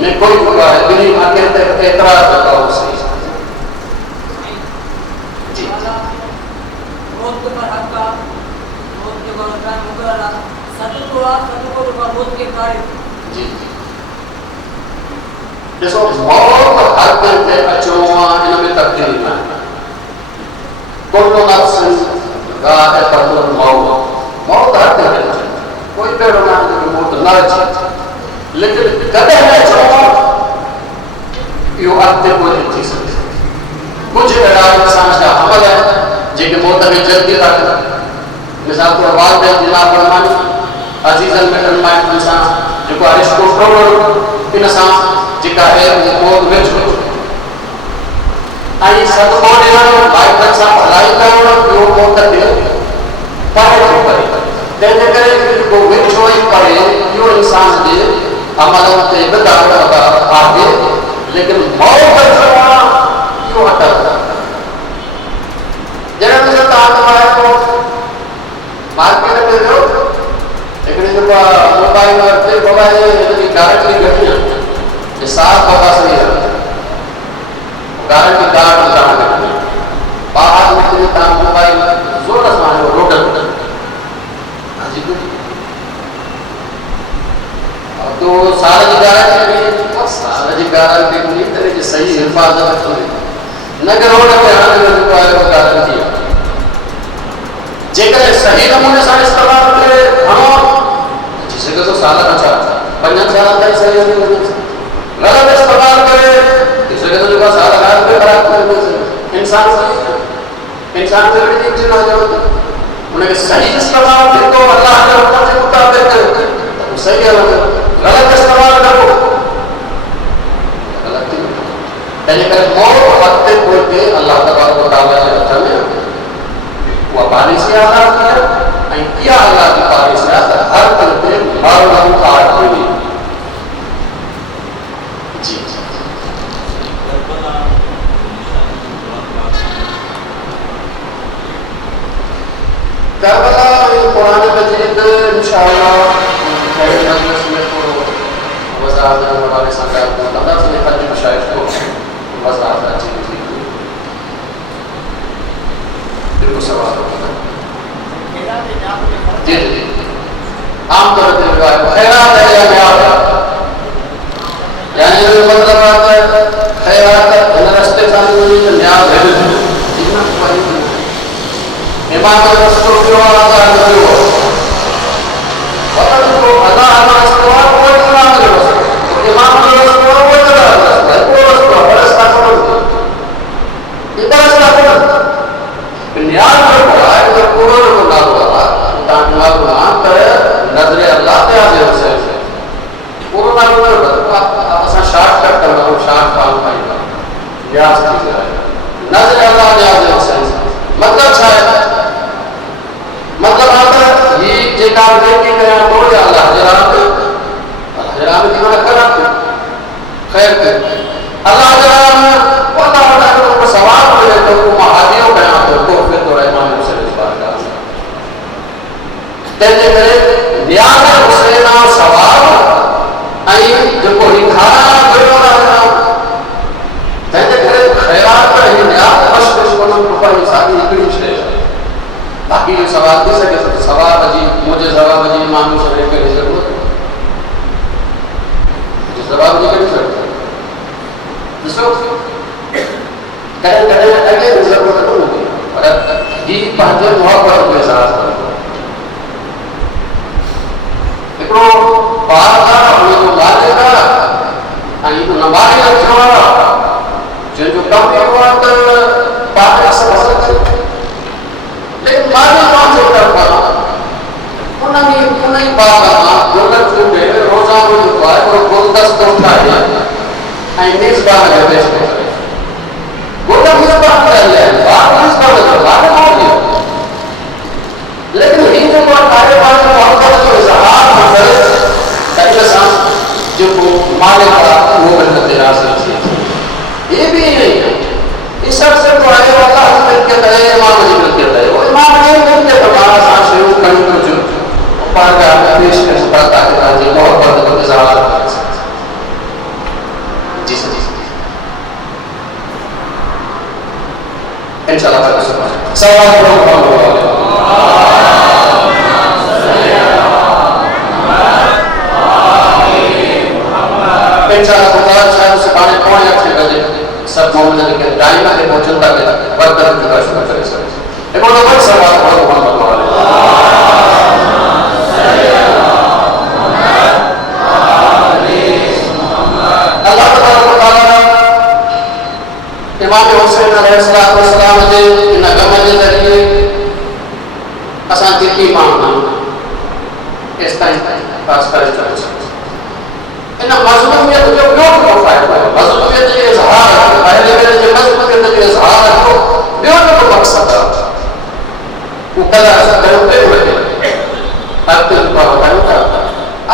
में कोई बुरा है ॿिन्ही आख़िर ते एतिराज़ न कयो सही जी मौत पर हक का मौत के बाद का मुकररा सदको का मौत के कार्य जी ॾिसो मौत हर कंहिंखे अचणो आहे हिन में तब्दीली न आहे कुल्लु नफ्सिन ज़ाइक़तुल मौत मौत हर कंहिंखे कोई अहिड़ो न आहे जो मौत न अचे लेकिन कॾहिं न अचणो इहो अॻिते कोई न थी सघे कुझु अहिड़ा इंसान जा अमल आहिनि जेके मौत खे जल्दी था कनि मिसाल तौर वालिदैन जी नाफ़रमानी अज़ीज़नि मिटनि माइटनि सां जेको रिश्तो टोड़ो इन सां जेका आहे मौत वेझो आई सदको ॾियणु माइटनि सां भलाई करणु इहो मौत खे परे थो करे तंहिंजे करे जेको वेझो ई परे इहो इंसान जे अमलनि ते बि ॾाढो आहे लेकिन मौत अचणो आहे इहो अटल जॾहिं मुंहिंजो तव्हां आहे तो मार्केट में वियो हिकिड़ी जेको मोबाइल वरिते मोबाइल हिनजी गारंटी घणी आहे साफ़ बाबा सही आहे गारंटी कार्ड तव्हांखे बाहर निकिरी तव्हां मोबाइल ज़ोर सां रोड तो साल जी गारंटी मिली तॾहिं सही हिफ़ाज़त थी न कि रोड ते हणण जो आहे गारंटी आहे जेकॾहिं सही नमूने सां इस्तेमालु करे घणो इसलिए तो साल अच्छा 5 साल तक सही नहीं गलत इस्तेमाल करे इसलिए तो जो साल हाथ पे खराब कर इंसान से बड़ी चीज ना जाओ उन्हें सही इस्तेमाल तो अल्लाह के हुक्म के मुताबिक तो सही है गलत इस्तेमाल करो गलत पहले कर मौत वक्त बोल के अल्लाह तबारक व तआला ने रखा है वो पानी से आता है किया अल्लाह की पानी से आता हर पल पे मारू काट होगी जी करबला कुरान मजीद इंशाअल्लाह पहले मजलिस में पूरा वज़ाहत करने वाले संगात को अल्लाह से हज मशाइख को वज़ाहत अच्छी थी बिल्कुल सवाल होता जी जी आमतौर पर खैरात है या यानी मतलब आता है खैरात रस्ते सामने न्याय है इतना कोई इमाम रसूल के वाला है जो और तो अल्लाह अल्लाह सुबह को इमाम रसूल तो इमाम रसूल को जरा है वो रसूल बड़ा साथ इधर से बुनियाद पर है जो पूरा को ना हुआ ताकि आप नजर अल्लाह पे आ जाए उसे पूरा ना हुआ असा शार्ट कट करना वो शार्ट काम पाएगा व्यास की जाए नजर अल्लाह पे आ जाए उसे मतलब है मतलब आता ये जे काम देखे गया तो अल्लाह जनाब की मदद करा खैर के अल्लाह जनाब वो अल्लाह को सवाल करे तो महादियों का तो फिर तो रहमान से इस बात का तेरे करे न्याय हुसैन सवाल आई जो को खाना गयो ना तेरे करे खैरात है न्याय बस को को सादी इकड़ी से बाकी जो सवाल दे सके तो सवाल अजी मुझे जवाब अजी मानू सब के लिए जरूरत जो जवाब नहीं कर सकते जिसको करे अगे जरूरत तो होगी और ये पांचों मोहब्बत के साथ देखो बात का हमने तो माने का आई तो नमाज रखवा जो कम हुआ तो बात से बस लेकिन माने कौन से करता उन्हें बाबा गोलक चुके रोजा को दुआए और गोलदस्त उठाए ऐनिस बात है बेस्ट गोलक में बात कर ले बात इस बात है बात हो गई लेकिन इन जो कार्य बात मोहब्बत को इजहार करे ताकि सांस जो माने का वो बंदा तेरा से ये भी नहीं है इस सबसे तो आगे वाला हजरत के तरह इमाम जिब्रील के तरह वो इमाम ने उनके हमारा सांस शुरू कर दो जो ऊपर का पेश कर सकता है ताकि मोहब्बत को इजहार कर सके जी जी इंशाल्लाह सवाल इंशाल्लाह शायद से पाने कौन अच्छे बजे सब मोहम्मद के टाइम में पहुंचता है बर्तन का शुरू करे सर एक और बड़ा सवाल बहुत बहुत वाले अल्लाह तआला इमाम हुसैन अलैहिस्सलाम ने इन गमन के जरिए अशांति की मांगना इस टाइम खास कर इन मजलूमियत जो क्यों प्रोफाइल है मजलूमियत के इजहार है पहले मेरे जो मजलूमियत के इजहार है तो बेवजह को मकसद है वो कदा ऐसा करते हुए ताकि उनको बताऊंगा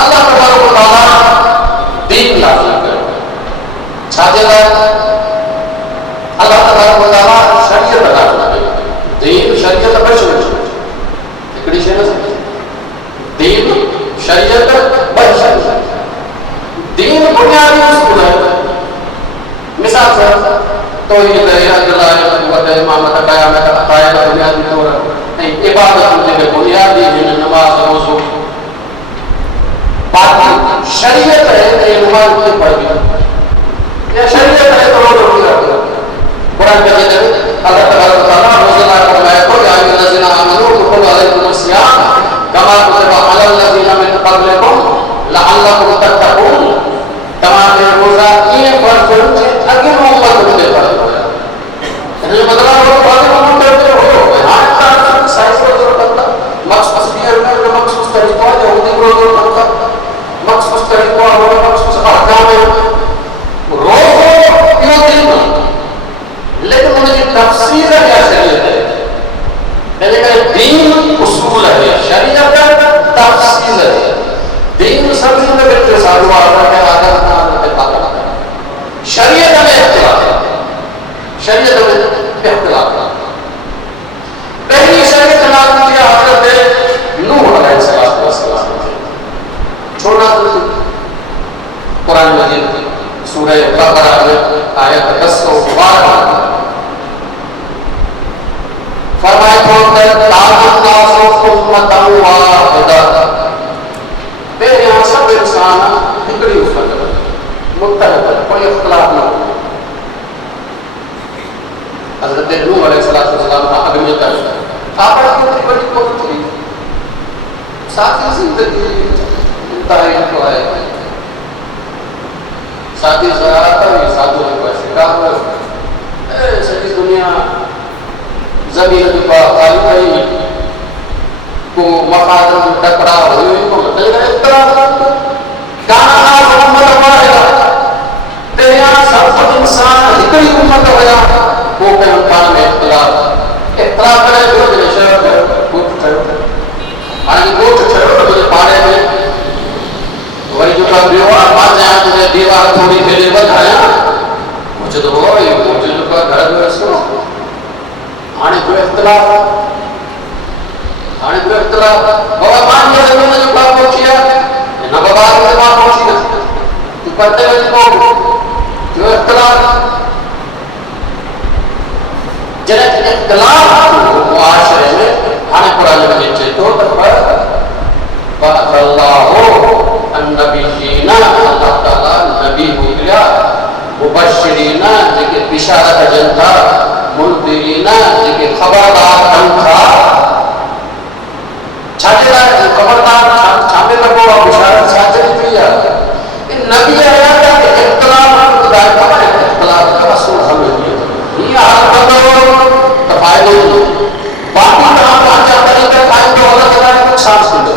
अल्लाह तबारक व तआला दीन नाज़िल करे छाजेला अल्लाह तबारक व तआला शरीयत अता करे दीन शरीयत बशर एकड़ी शे न दीन शरीयत बशर दीन बुनियादी उसूल है मिसाल से तो ये दरिया जलाए वदे मामला क़यामत अताया का बुनियादी तौर है इबादत के बुनियादी है नमाज रोज़ा बाकी शरीयत है ये नमाज की पढ़ी ये शरीयत है तो रोज़ा रखो कुरान में कहते हैं अल्लाह तबारक व तआला रोज़ा का फरमाया तो या अय्युहल्लज़ीना आमनू कुतिबा अलैकुमुस सियाम कमा कुतिबा अलल लज़ीना मिन क़ब्लिकुम साधु आदर के आदर के ताकत शरीयत में इख्तिलाफ पहली शरीयत नाज़िल की हज़रत नूह अलैहिस्सलाम छोटा कुरान मजीद सूरह बकरा में आयत 10:12 फरमाया मेरे यहाँ सब इंसान हिकड़ी उम्मत मुत्तहद कोई इख्तिलाफ न हो। हज़रत नूह अलैहिस्सलाम का अग्नि का आपने कोई बड़ी कोई थी साथी जिंदगी इंतहाई को है साथी ज़राता ही साधु को शिकार हो सभी दुनिया ज़मीन पर खाली नहीं को मफाद टकराव हुए को मतलब इख्तिलाफ गाना मोहम्मद वाहिदा तेरा सब इंसान हिकड़ी उम्मत होया वो पैगंबर में इख्तिलाफ करे जो शहर में गोट ठयो हां गोट ठयो तो पाड़े में वरी जो का विवाह मां जाए तुझे दीवार थोड़ी देर बढ़ाया मुझे तो वो ये मुझे जो का घर में सो हां जो इख्तिलाफ बाबा मान के जमीन जो बात पहुंचिया ना बाबा के बात पहुंची ना तू पढ़ते हैं को जो इख्तिलाफ जरा इख्तिलाफ मुआशरे में आने कुरान में नीचे तो अल्लाह अन्नबीना अल्लाह ताला नबी हो गया मुबश्शिरीना जेके बिशारत जनता मुनदिरीना जेके खबरदार था छाजेला खबरदार छापे लगो बिशारत छाजे दिया इन नबी आया का इख्तिलाफ खुदा का इख्तिलाफ का रसूल हमें दिया ये हाल बदलो तो फायदो बाकी काम आजा तरीके फायदो अलग अलग नुकसान सुनो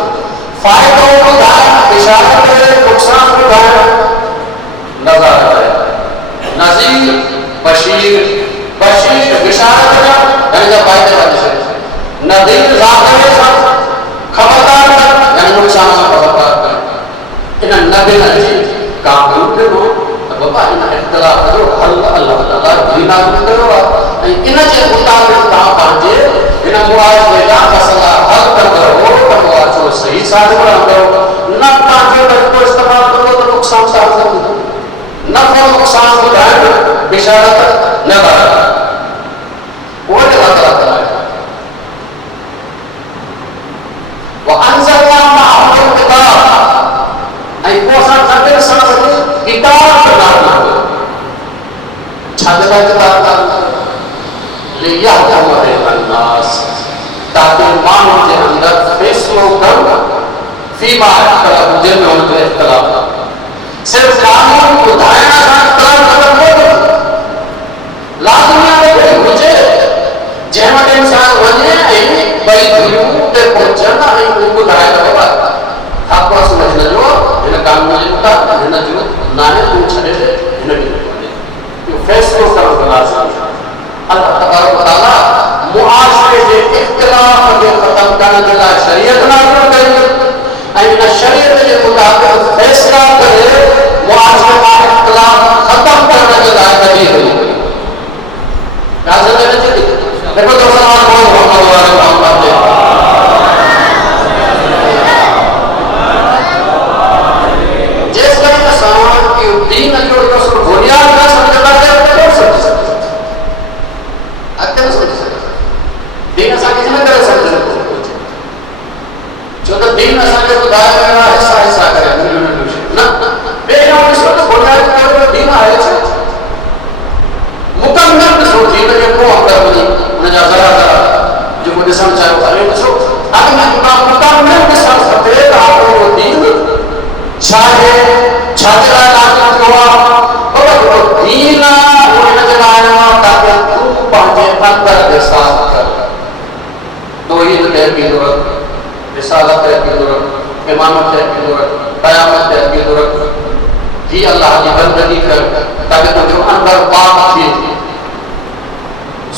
फायदो को दाए बिशारत करे नुकसान को दाए नजर आए नज़ीर बशीर बिशारत का यानी फायदे वाली से नज़ीर ज़ाहिर खबरदार यानी नुकसान से खबरदार कर इन नबी नजी कानून के लो बाबा इन इख्तिलाफ जो हल अल्लाह ताला दीना करो इन जे मुताबिक ता पांजे इन मुआवजे का मसला हल कर दो तो मुआवजो सही साथ में करो न पांजे को इस्तेमाल करो तो नुकसान साथ में नफा नुकसान हो जाए बिशारत न कर वो अल्लाह ताला وأنزلنا معهم الكتاب أي قوسان تقدر سنة كتاب بنانا छाजला किताब लियाहकुम बैनन्नास ताकि मानव के अंदर फैसलों कर फीमा इख्तिलाफ जिनमें उनके इख्तिलाफ सिर्फ कानून को दायरा का इख्तिलाफ खत्म हो गया लाजमी है कि मुझे जहमत इंसान वने भाई धुलू ते पहुंचना है उनको दायरा बाबा आपको समझना जो इन कानून का इन जो ना है तुम छड़े इन जो फैसलो करो लाजमी अल्लाह तबारक व तआला मुआशरे के इख्तिलाफ के खत्म करने के लिए शरीयत नाज़िल करी ऐं इन शरीयत के मुताबिक फैसला करे मुआशरे का इख्तिलाफ खत्म करने के लिए करी हुई नाज़िल करने के देखो तो मोहम्मद जिस तरह सामान की दीन जो बुनियाद का समझना है तो समझ सकते दीन असा किसी ने करे समझ जो तो दीन असा के खुदाया करना हिस्सा करे ना बेना उसको तो बुनियाद का दीन है मुकम्मल सो दीन के को अंदर बनी उन्हें जरा जो मुझे समझाया अरे तो अगर मैं मुकम्मल के साथ सत्य आपको वो दीन चाहे छात्रा नाम हुआ और दीन उन्हें जनाया ताकि तू पांचे अंदर के साथ कर दो ही तो है की जरूरत रिसालत है की जरूरत इमामत है की जरूरत कयामत है की जरूरत ही अल्लाह की बंदगी कर ताकि तो जो अंदर पाक थी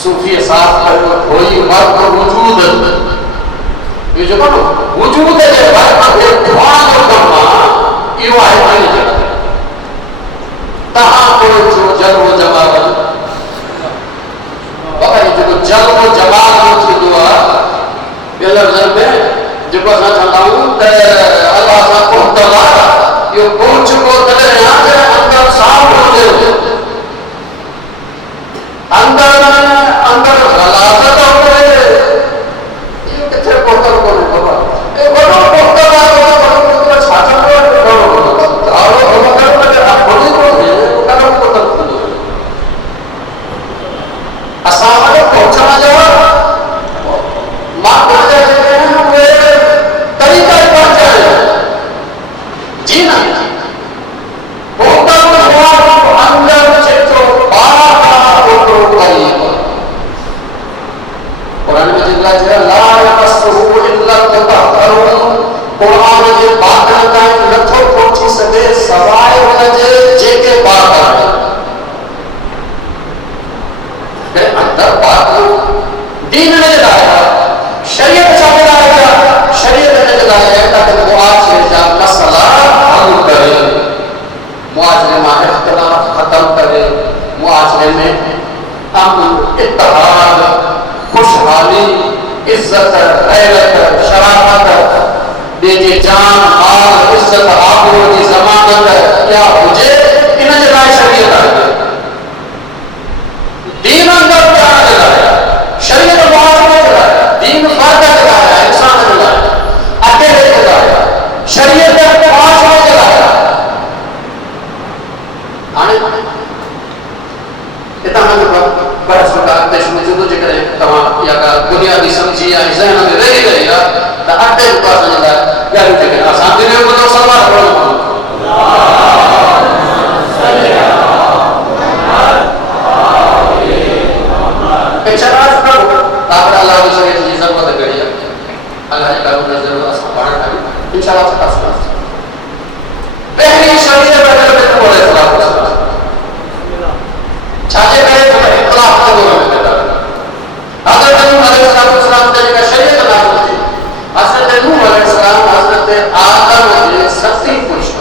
सूफी साथ कर कोई मर्द वजूद ये जो वजूद है भाई दुआ जो करना यो है कहाँ कोई जो जल वो जमाल बाबा ये जो जल वो जमाल वो थी दुआ ये लफ्ज़ में जो असां चवंदाऊं त अल्लाह सां को तला यो पहुंच को तले यहाँ से अंदर साफ हो जाए अंदर गलाजत हो गए ये किथे पोतर को नहीं बाबा ये बड़ो पोतर वाला बड़ो छाछा को आरो हमकर में आप बोली को है करो पोतर को असां वाले पहुंचना जो मां को जाए वे तरीका पहुंचाए जी ना पोतर को अंदर चेतो कुरान में जिल्ला है ला यमस्सुहु इल्ला मुतहहरुन कुरान जे बातन ताईं नथो पहुची सघे सवाइ हुन जे जेके बात आहे अंदर बात दीन ने लाया शरीयत चाहे लाया शरीयत ने लाया ताकि मुआशरे जा मसला हल करे मुआशरे में इख्तिलाफ खत्म करे मुआशरे में अमन इत्तेहाद खुशहाली इज्जत गैरत शराफत बेजे जान माल इज्जत आबरू की जमानत क्या हुजे इन जे लाइ शरीयत आहे दीन अंदर क्या है शरीयत मुआशरे जे लाइ दीन फर्द जे लाइ इंसान जे लाइ अकेले जे लाइ शरीयत मुआशरे जे लाइ हाणे इतना बड़ा सरकार देश में जो जेकर तमाम या का बुनियादी समझी या जहन में रही गई है तो अड्डे पास में जा यार जेकर आसान दिन में बोलो सलवार पढ़ो इशारात करो ताकि अल्लाह की शरीयत की जरूरत है अल्लाह का जरूरत है पढ़ना इंशाल्लाह तफसील पहली शरीयत में बोले सलाम छाजे करे तो इख्तिलाफ को में देता हज़रत नूह अलैहिस्सलाम का शरीयत लागू थी हज़रत नूह अलैहिस्सलाम हज़रत आदम के सती पुरुष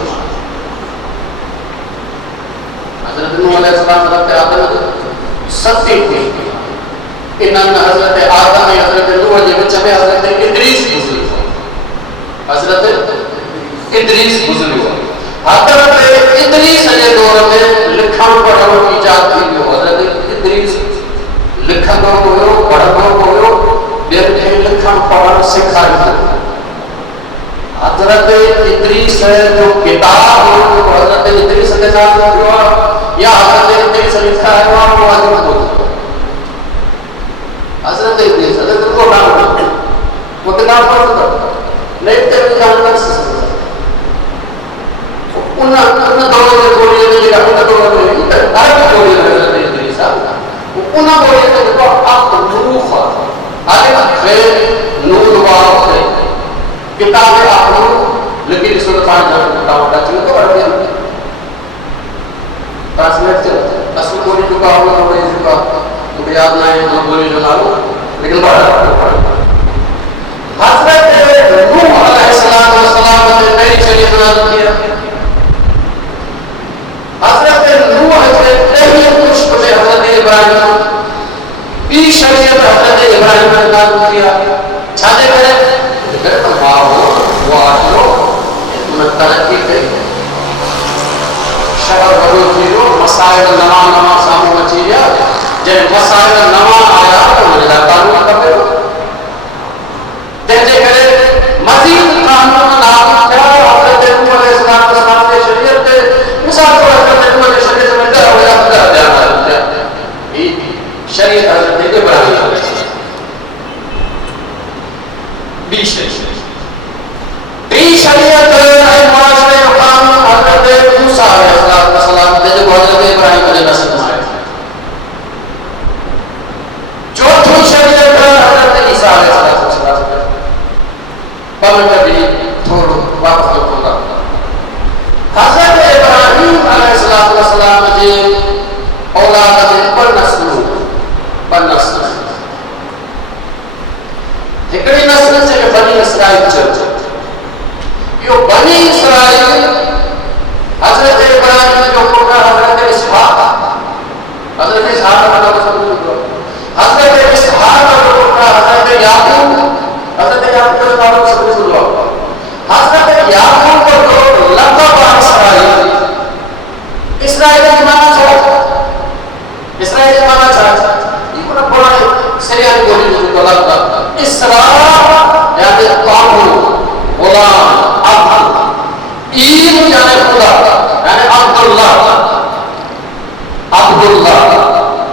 हज़रत नूह अलैहिस्सलाम हज़रत आदम सती पुरुष इन्हन हज़रत आदम और हज़रत नूह के विच में हज़रत इदरीस गुज़रियो हज़रत इदरीस गुज़रियो हज़रत इदरीस के दौर में लिखण पढ़ण की इजाज़त थी वियो हज़रत इदरीस लिखंदो हुयो पढ़ंदो हुयो ॿियनि खे लिखण पढ़ण सेखारींदो हज़रत इदरीस जो किताब हो हज़रत इदरीस के नाम हुयो या हज़रत इदरीस लिखा है वो आज मौजूद हज़रत इदरीस हज़रत को नाम वो किताब पढ़ंदो नहीं तो जानना उन दौर में बोलिए में जगह उन दौर में हर बोलिए में हज़रत इदरीस उन बोलिए में देखो आप नूह आले खैर नूर वाला है किताब आप लेकिन इस वक्त खान जब किताब का चीज़ तो बढ़ गया ट्रांसलेट चलता असली बोली जो का हम लोग इस का मुझे याद नहीं है बोली जो नाम लेकिन बढ़ा हज़रत नूह अलैहिस्सलाम ने नई शरीयत नाज़िल किया हज़रत नूह के पहले पुष्प में हज़रत इब्राहिम बी शरीयत हज़रत इब्राहिम ने नाज़िल किया छाजे करे तो वाओ वाओ तुम तरक्की कई शहर बड़ो थीरो मसाइल नवा सामू अची विया जैसे मसाइल नवा आया तो उनजा कानून खपे तंहिंजे करे मज़ीद कानून लागू थिया हज़रत नूह अलैहिस्सलाम के शरीयत ते मिसाल तौर हज़रत नूह के शरीयत में 10 हुया 10 ध्यान ये शरीयत हज़रत इब्राहिम बी शरीयत है मुआशरे का कानून हज़रत मूसा अलैहिस्सलाम ने जो हज़रत इब्राहिम के नस्ल में आया चौथी शरीयत है हज़रत ईसा अलैहिस्सलाम पर कभी थोड़ा वापस होगा हज़रत इब्राहिम अलैहिस्सलाम जे औलाद में पर नस्ल हिकड़ी नस्ल से बनी इसराइल चर्च यो बनी इसराइल हज़रत इब्राहिम जो पुत्र हज़रत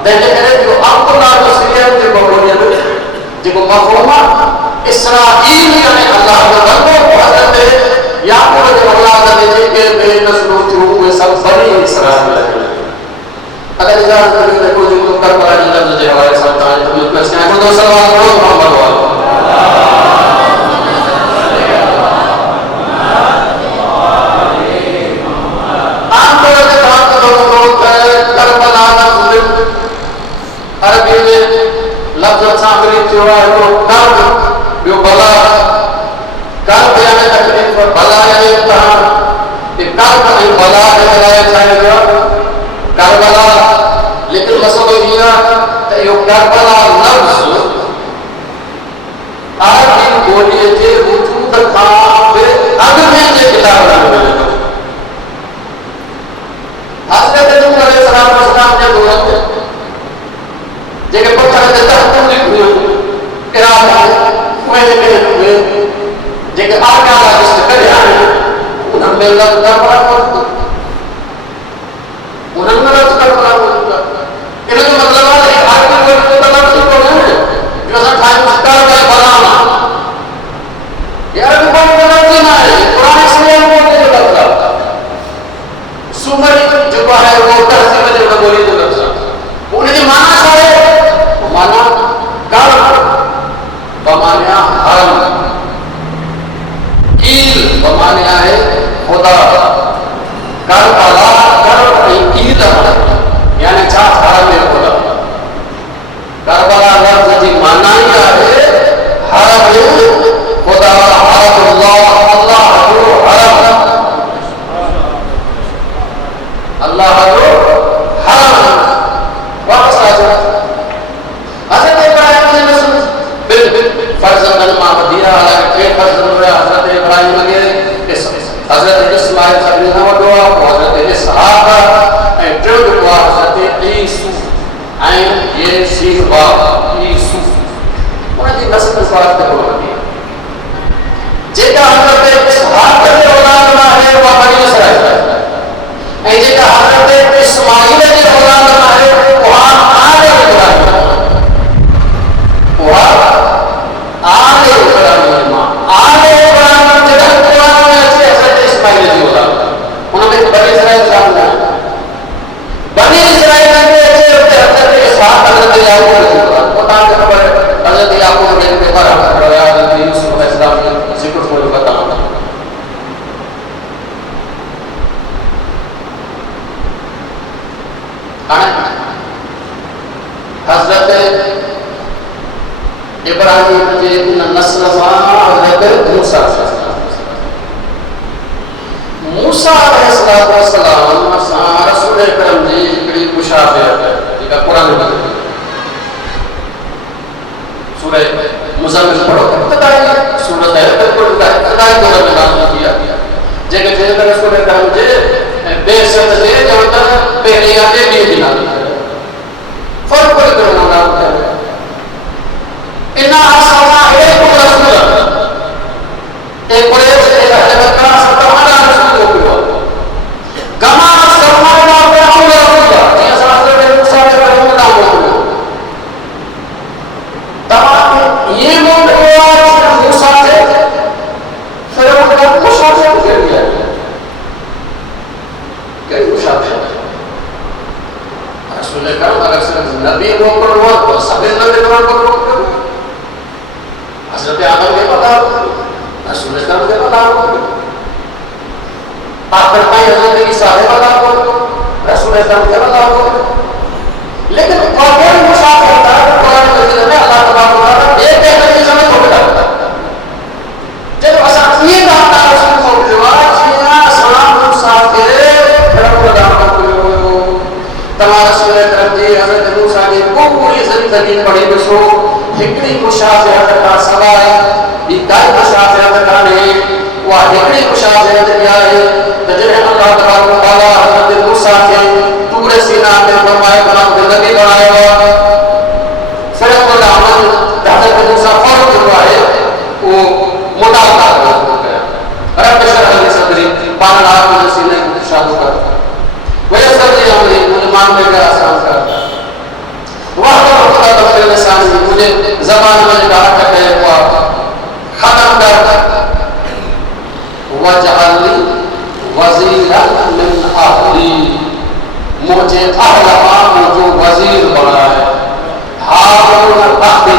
तंहिंजे करे जो अब्दुल्लाह जो सीरियल जेको बोलियल जेको मफ़हूम इसराईल यानी अल्लाह जो बंदो हज़रत याकूब जे औलाद में जेके बेनस्लो थियूं उहे सभु बनी इसराईल आहिनि। अगर इजाज़त हुजे त कुझु करबला जे लफ़्ज़ जे हवाले सां तव्हांजे ख़िदमत में असां हिकिड़ो सवाल करो मोहम्मद वारो अरबी में लफ्ज़ सामने थियो आहे हिकिड़ो कर्ब ॿियो बला। कर्ब यानी तकलीफ़, बला यानी इम्तिहान। कर्ब ऐं बला जे लाइ छा आहे करबला। लेकिन मसलो इहो आहे त इहो करबला लफ़्ज़ अरबी ॿोलीअ जे वजूद खां बि अॻु में जे किताब में मिले थो। हज़रत नूह अलैहिस्सलाम जे दौर में जेके पत्थर ते तख़्तूं लिखियूं इराक उहे जेके आर्कियोलॉजिस्ट कढिया आहिनि उन्हनि में लफ़्ज़ करबला मौजूदु आहे। उन्हनि में लफ़्ज़ करबला मौजूदु आहे। इन जो मतिलबु आहे त अरबी ॿोली जो त लफ़्ज़ कोन्हे न जो असां ठाहियूं कर्ब ऐं बला मां। ये अरबी ॿोली जो लफ़्ज़ न आहे, क़ुरान इस्लाम ॿोली जो लफ़्ज़ आहे। सुमरी जेको आहे उहो तहज़ीब जे ॿोली जो लफ़्ज़ आहे। उन जी माना छा आहे? माना कर्ब बमाना हरम, कील बमाना है खुदा। करबला कर्ब ऐं कील यानी छा हरम खुदा। करबला लफ़्ज़ जी माना ई आहे हरम खुदा, हरमुल्लाह, अल्लाह जो हरम, अल्लाह जो हरम। वापस आ जाओ हज़रत इब्राहिम ने फर्जंदन मां वधीरा के फर्जंद हुआ हज़रत इब्राहिम के हज़रत इस्माइल सभिनी खां वॾो आहे, पोइ हज़रत इसहाक़ ऐं टियों जेको आहे हज़रत यूसुफ ऐं ये सीबा यूसुफ उन जी नस्ल पाक ते वधी जेका हज़रत इसहाक़ जे औलाद मां आहे उहा बनी इसराईल आहे ऐं जेका हज़रत इस्माइल जे औलाद मां आहे उहा आल इब्राहिम हज़रत इब्राहिम जे इन नस्ल मां हज़रत मूसा अलैहिस्सलाम सां रसूल अकरम जी हिकिड़ी मुशाबिहत जेका क़ुरान में सूरह मुज़म्मिल पढ़ो इब्तिदाई सूरत है, बिल्कुल इब्तिदाई दौर में नाज़िल थी आहे जेके जंहिं रसूल अकरम जे बेसत जे जवतर पहिरीं या ॿिए ॾींहं जी नाज़िल थियल फ़र्क़ु कोई कहिड़ो नाम थियल इन असां हिकु रसूल ए कुरैश जे हज़रत सतवाना रसूल जो पियो गमा सतवाना पे अऊं रसूल जी असां हज़रत मूसा जे बारे में नाम वठो तमाम ये मोड हुआ मूसा से फिर उनका मुशाबिह कर दिया कई मुशाबिह रसूल अकरम अगर सिर्फ नबी मोकल हुआ तो सभी नबी को हज़रत आदम के पता रसूल अकरम के पता आखिर ताईं हज़रत ईसा के पता रसूल अकरम के पता लेकिन कौन मुशाबिह होता है कुरान मजीद में अल्लाह तबारक व तआला एक एक नबी समय को बताता है जब असा ये बात रसूल को जवाब जिया सलाम मूसा के रब खुदा को तमाम रसूल अकरम जी हज़रत मूसा जी पूरी ज़िंदगी पढ़ी ॾिसो हिकिड़ी मुशाबिहत खां सवाइ ॿी काई मुशाबिहत कान्हे उहा हिकिड़ी मुशाबिहत आहे त जॾहिं अल्लाह तबारक व तआला हज़रत मूसा खे तूर सीना ते फरमाए त नबी बणायो आहे फिर उन अमल हज़रत मूसा फौरन जेको आहे उहो मुतालबा कयो रब शरह ली सदरी पाण आप सीने को शादो कर वयसर जी अमरी मुझे मान में आसान कर सी मुझे जबान में कहा करते खत्म कर वजअली वज़ीरन मिन अहली, मुझे अहलमा जो वजीर बना है हारून अखी,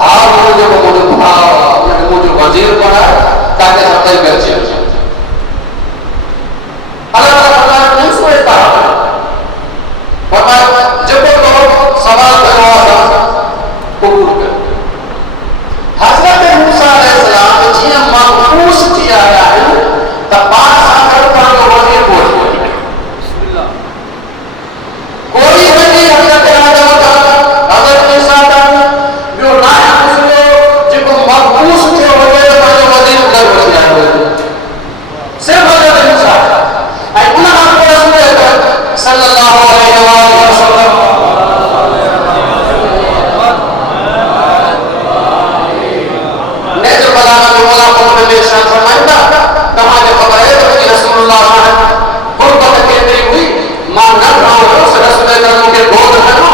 हारून जो मुझे भाव मुझे वजीर बना है ताकि सबसे घर चल जाए। अल्लाह ताला नहीं सोचता फरमाया जब लोग सवाल करवा कबूल कर। हजरत मूसा अलैहिस्सलाम जिया महफूज किया गया है तब बात सागर पर वजीर बोल बिस्मिल्लाह कोई नहीं हजरत आदम का हजरत मूसा का जो ना उसको जिको महफूज थे वजीर पर वजीर कर दिया सिर्फ हजरत मूसा आई उन्हें आपको रसूल सल्लल्लाहु अलैहि वसल्लम ने जो बलागा में मौला को में इरशाद फरमाया कहां जो खबर है कि रसूलुल्लाह गुरबत के अंदर हुई मां न रहो रसूल करम के गोद में नो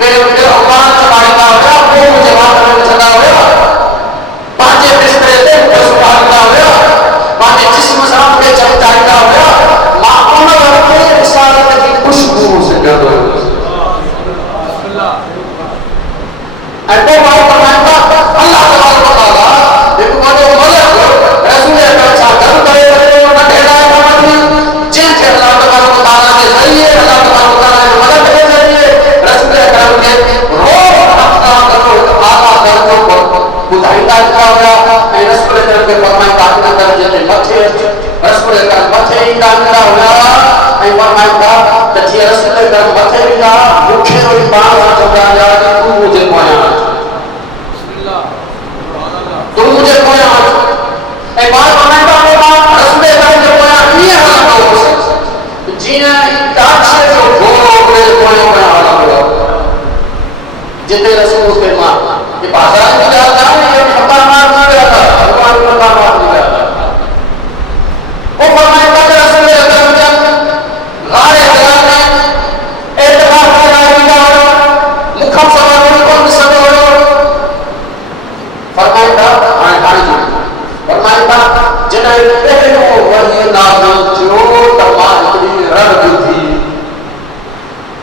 फिर उनके अल्लाह तबारक व तआला वो मुझे बात में चला हुआ पांचे बिस्तरे थे सुभान अल्लाह पांचे जिस्म साथ में चलता हुआ मां उन्होंने अपने रिसालत की खुशबू से कर दो ऐसे बात फरमाया अल्लाह तबारक व तआला देखो वो मलक रसूल का चाकर करे ना ढेला मत जिन के अल्लाह तबारक व तआला के जरिए अल्लाह तबारक व तआला के मदद के जरिए रसूल करम के रोज हफ्ता करो आला दर्जों को बुधाईता का हुआ ऐ रसूल करम के फरमाया बात ना कर जते मथे रसूल करम मथे ही डांगरा हुआ ऐ फरमाया त जे रसूल करम मथे ही जा मुखे रोई पांच चौका जा तू मुझे कोया तो मुझे कोया ए बात बनाता है रसूल करम जो कोया ये हाल हो जिया ताछ जो गोरे कोया हाल हो जिते रसूल के मां ये बाजार में जाता है ये खबर मार गया था भगवान का मार गया था वो फरमाया कि रसूल करम जब गारे गया में एतबार कराया मुखम सवाल को सब फरमाया फरमाया जिन्हें पहले वही नाज़िल जो तमाम रब थी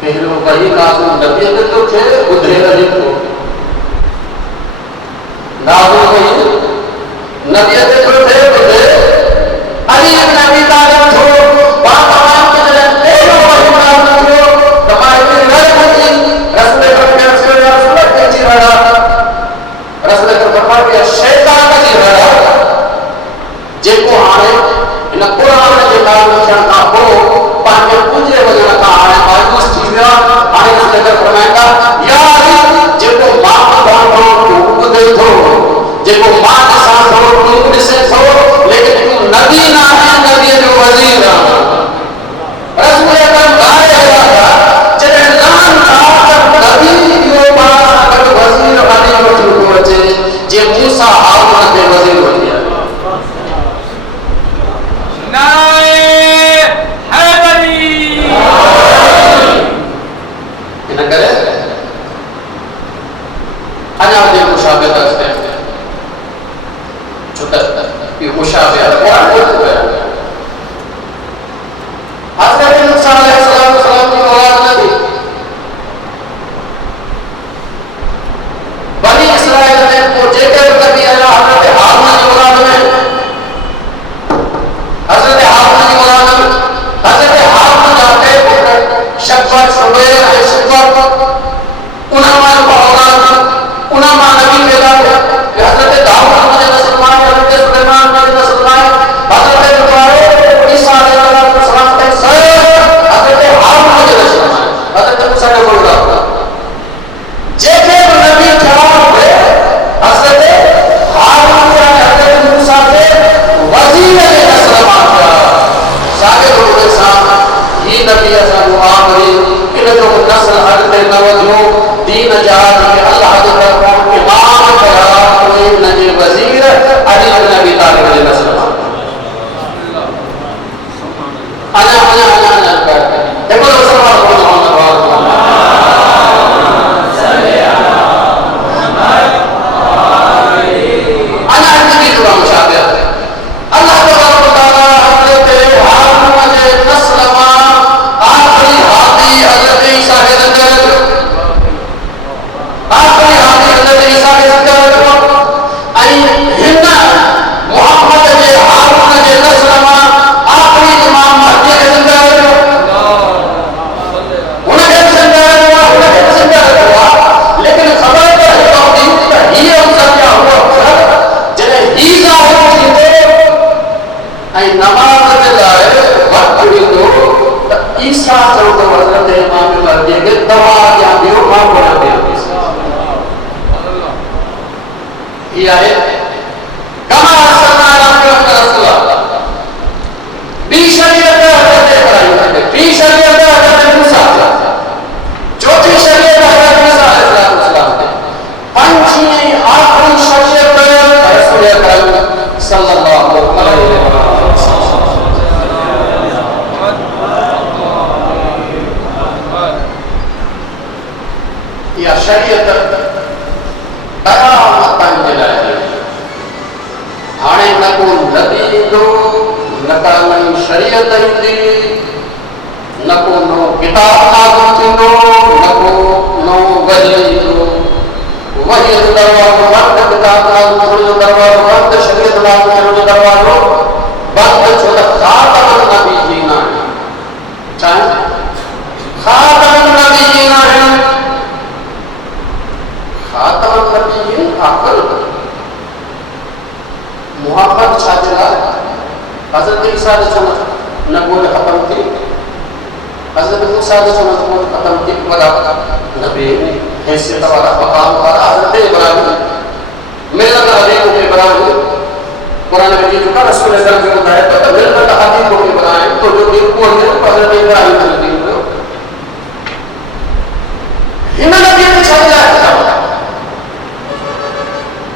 पहले वही नाज़िल नबी के तो थे बुधे रही तो नाज़िल वही नबी के तो थे बुधे अली इब्न अबी तालिब जो बात तमाम के पहले वही नाज़िल जो तमाम रब थी रसूल के रसूल के चिरागा रसूल के फरमाया शैतान का चिरागा जेको हाणे इन कुरान जे नाम अचण खां पोइ पंहिंजे पूजे वञण खां हाणे मायूस थी विया हाणे रसूल फरमाईंदा या अली जेको मां ॿुधां थो तूं ॿुधे थो जेको मां ॾिसां थो तूं ॾिसे थो लेकिन तूं नबी न आहे नबीअ जो वज़ीर आहे रसूल गाए हलिया था जॾहिं लान था त नबी जो पाण सां गॾु वज़ीर हली वठी थो अचे जे मूसा हारून खे वज़ीर वठी आयो अञा जे मुशाबिह करते हैं छुटा ये मुशाबिह कुरान को है हजरत मूसा अलैहिस्सलाम की औलाद नबी बनी इस्राइल में को जेके नबी अल्लाह हजरत हारून की औलाद में हजरत हारून की औलाद में हजरत हारून जाते शक्कर शुबैर है शुक्र उन्होंने औलाद उन्होंने नबी पैदा किया हजरत दाऊद मुझे नस्लमान हजरत सुलेमान मुझे नस्लमान हजरत इब्राहीम ईसा अलैहिस्सलाम के सर हजरत हारून मुझे नस्लमान हजरत मूसा ने बोला जेके नबी खराब हुए हजरत हारून ने हजरत मूसा के वजीर ने नस्लमान किया सागे लोग साहब ये नबी असल आखिरी इन जो नस्ल अगते नवजो दीन जात के अल्लाह के तरफ इमाम करा कोई नबी वजीर अली इब्न अबी तालिब के नस्ल अना कर देखो मुसलमान को मोहम्मद सल्लल्लाहु अलैहि वसल्लम शरीयत क़यामत ताईं जे लाइ आहे। हाणे न को नबी ईंदो, न का नई शरीयत ईंदी, न को नओं किताब नाज़िल थींदो, न को नओं वही ईंदो। वही जो दरवाज़ो बंदि, किताब नाज़िल थियण जो दरवाज़ो बंदि, शरीयत नाज़िल थियण जो दरवाज़ो बंदि, छो त ख़ातमुन नबीयीन आहिनि। चाहे ख़ातमुन नबीयीन आहिनि। ख़ातमुन नबीयीन आख़िर मुहम्मद छा जे लाइ? हज़रत ईसा जो छो नबूवत ख़तम थी? हज़रत मूसा जो छो नबूवत ख़तम थी? वॾा नबी हैसियत वारा, मक़ाम वारा हज़रत इब्राहिम, मिलत हबीब इब्राहिम, कुरान में ये जो रसूल अल्लाह जो बताया तो मिलत हबीब इब्राहिम, तो जो दिन को हज़रत इब्राहिम ने दी हो हिन नबी के छा लाइ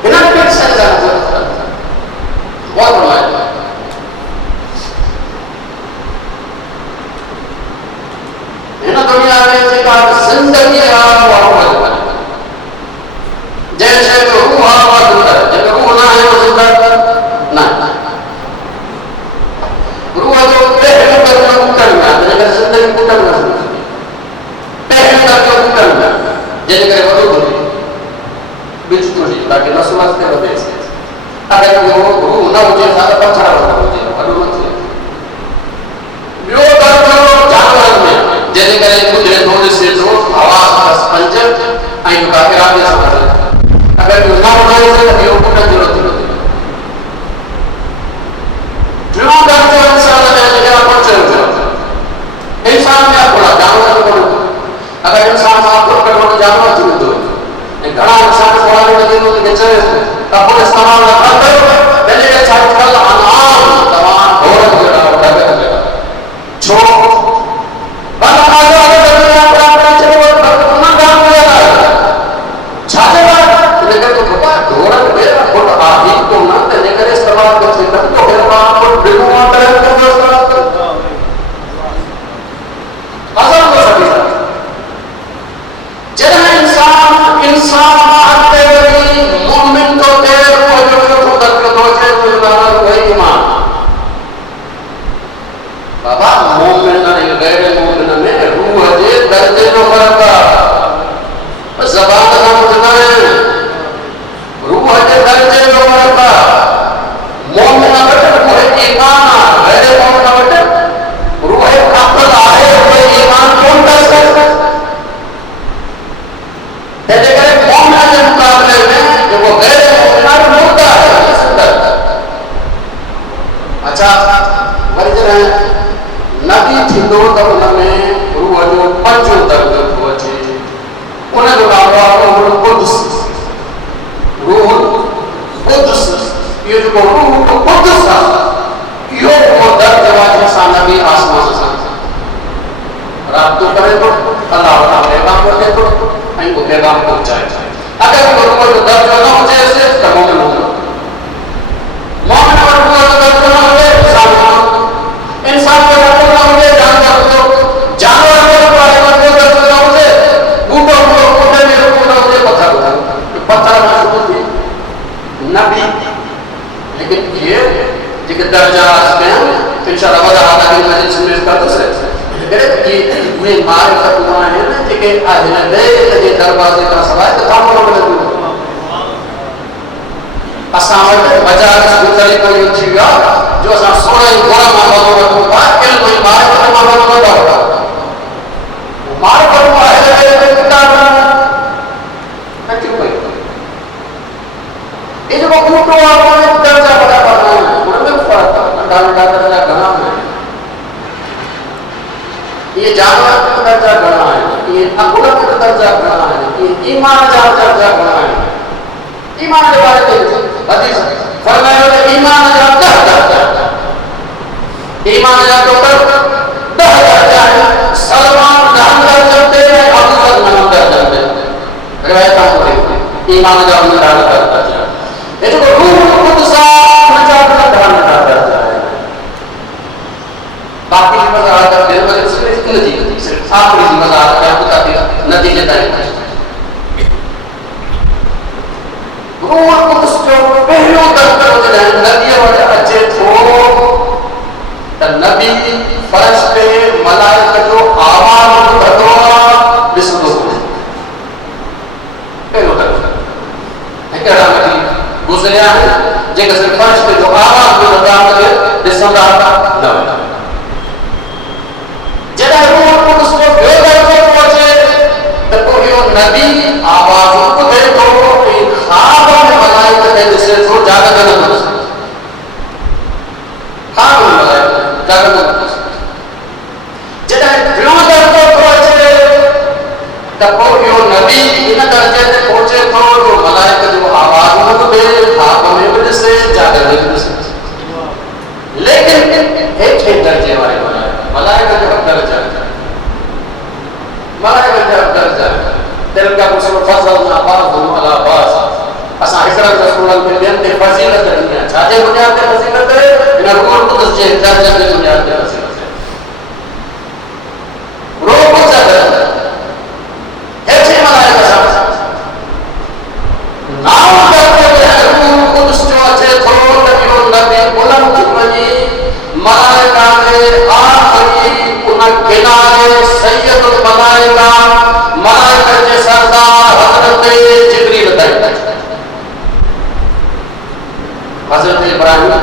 हिन के छा लाइ बहुत फरमाया। इन दुनिया में जेका जिंदगी आहे उहा मौजूद आहे। जंहिं शइ में रूह आहे उहा ज़िंदा आहे, जंहिं में रूह न आहे उहा ज़िंदा न। रूह जो पहिरियों दर्जो कुटण में आहे, जंहिं करे ज़िंदगी कुटण में आहे। पहिरियों दर्जो कुटण में आहे, जंहिं करे वॾो हुजे बिज हुजे ताकी नसुल ते वधे। अगरि रूह न हुजे त पथर न हुजे, वॾो न थिए। ॿियो दर्जो जानवर में, जंहिं करे ॿुधे थो, ॾिसे थो, आवाज़ बस पंज ऐं जेका इरादे सां हले। अगरि इहो न हुजे त इहो कुटण जो नथो थिए। टियों दर्जो इंसान में जेका पहुचणु इंसान में थोड़ा जानवर में कोन। अगरि इंसान सां थोरो जानवर थी वेंदो ऐं घणा इंसान थोरा लॻंदो त चए त पोइ इस्तेमालु न कयो, पंहिंजे करे छा कल अनाम तव्हां ढोर जहिड़ा डगर जहिड़ा छो बाबा मोमिन ऐं गैर मोमिन में रूह जे दर्जे जो फ़र्क़ु आहे। ज़बान खां ॿुधंदा आहिनि, रूह जे दर्जे जो फ़र्क़ु आहे। मोमिन वटि रूह ईमान आहे, गैर मोमिन वटि रूह अक़ल आहे, उहे ईमान कोन अथसि। तंहिंजे करे मोमिन जे मुक़ाबले में जेको गैर मोमिन आहे मुर्दा आहे, ज़िंदा। अच्छा, वरी जॾहिं नबी थींदो त उन में रूह जो पंजो दर्जो थो अचे। उन जो नालो आहे रूह कुदस। रूह कुदस, इहो जेको रूह कुदस आहे, इहो उहो दर्जो आहे जंहिंसां नबी आसमान सां राब्तो करे थो, अलाह ताला पैगाम वठे थो ऐं उहो पैगाम पहुचाए थो। अगरि उहो रूह जो दर्जो न हुजेसि त मोमिन हूंदो। मोमिन वटि रूह जो दर्जो न हुजे, इंसान को न हुजे, जानवर न हुजे, बूटो बूटे में रूह न हुजे, पत्थर न हुजे नबी। लेकिन ये जेके दर्जा आहिनि इंशाअल्लाह वॾा आदमी मजलिस में कंदुसि। उहे मारिफत आहिनि जेके हिन ॿिए जे दरवाज़े खां सवाइ किथां कोन मिलंदियूं। असां वटि मजाज जो तरीक़ो इहो थी वियो आहे जो असां 16 ई गुण मां मज़ो वठूं था, इल्म ऐं मारिफत मां मज़ो न वठूं। मारिफत आहे किताब न क्यों पई। ये जेको बूटो आहे उन दर्जा बराबरि न आहिनि, उन में फ़र्क़ु आहे। नंढा नंढा दर्जा घणा आहिनि, ये जानवर के दर्जा घणा आहिनि, ये अक़ुल के दर्जा घणा आहिनि, ये ईमान जा दर्जा घणा आहिनि। ईमान जे बारे में हदीस फरमायो त ईमान जा 10 दर्जा, ईमान जा टोटल 10 दर्जा आहिनि। सलमान 10 दर्जा ते ऐं अबू बकर 9 दर्जा ते रिवायत आहे। ईमान जा 10 दर्जा ये जो रूह कुदस उन जा 10 दर्जा है। बाकी की वजाहत करने वाले सिर्फ आखिरी की वजाहत है, नतीजे तय रूह कुदस जो पहलो दर्जो जॾहिं नबीअ वटि अचे थो त नबी फ़रिश्ते मलाइक जो आवाज़ ॿुधंदो आहे, ॾिसंदो कोन्हे। पहलो दर्जो हिकिड़ा नबी गुज़रिया आहिनि जेके सिर्फ़ु फ़रिश्ते जो आवाज़ ॿुधंदा ॾिसंदा न हुया। जॾहिं रूह कुदस जो ॿियो दर्जो थो अचे त पोइ इहो नबी आवाज़ ॿुधे थो ऐं ख़्वाब में मलाइक खे ॾिसे थो, जागंदड़ न ॾिसे। ख़्वाब में मलाइक जागंदड़ न ॾिसे। जॾहिं टियों दर्जो थो अचे त पोइ इहो नबी इन दर्जे ते पहुचे थो जो मलाइक जो आवाज़ न ॿुधे, ख़्वाब में बि ॾिसे, जागंदड़ बि ॾिसे। लेकिन हेठे दर्जे वारे मलाइक जो दर्जा तिलका मुसलो फज़लना बाज़ुहुम अला बाज़। असां हिकिड़नि रसूलनि खे ॿियनि ते फ़ज़ीलत ॾिनी आहे। छाजे बुनियाद ते फ़ज़ीलत? इन रूह कुदस जे दर्जनि जे बुनियाद ते फ़ज़ीलत। रूह कुदस जा दर्जा हेठे मलाइक सां नाम दर्जे ते रूह कुदस जो अचे थो त इहो नबी बुलंद थी वञी मलाइका जे आख़िरी उन किनारे सैयदुल मलाइका मलाइका जे सरदार हज़रत जिब्रील ताईं। हज़रत इब्राहिम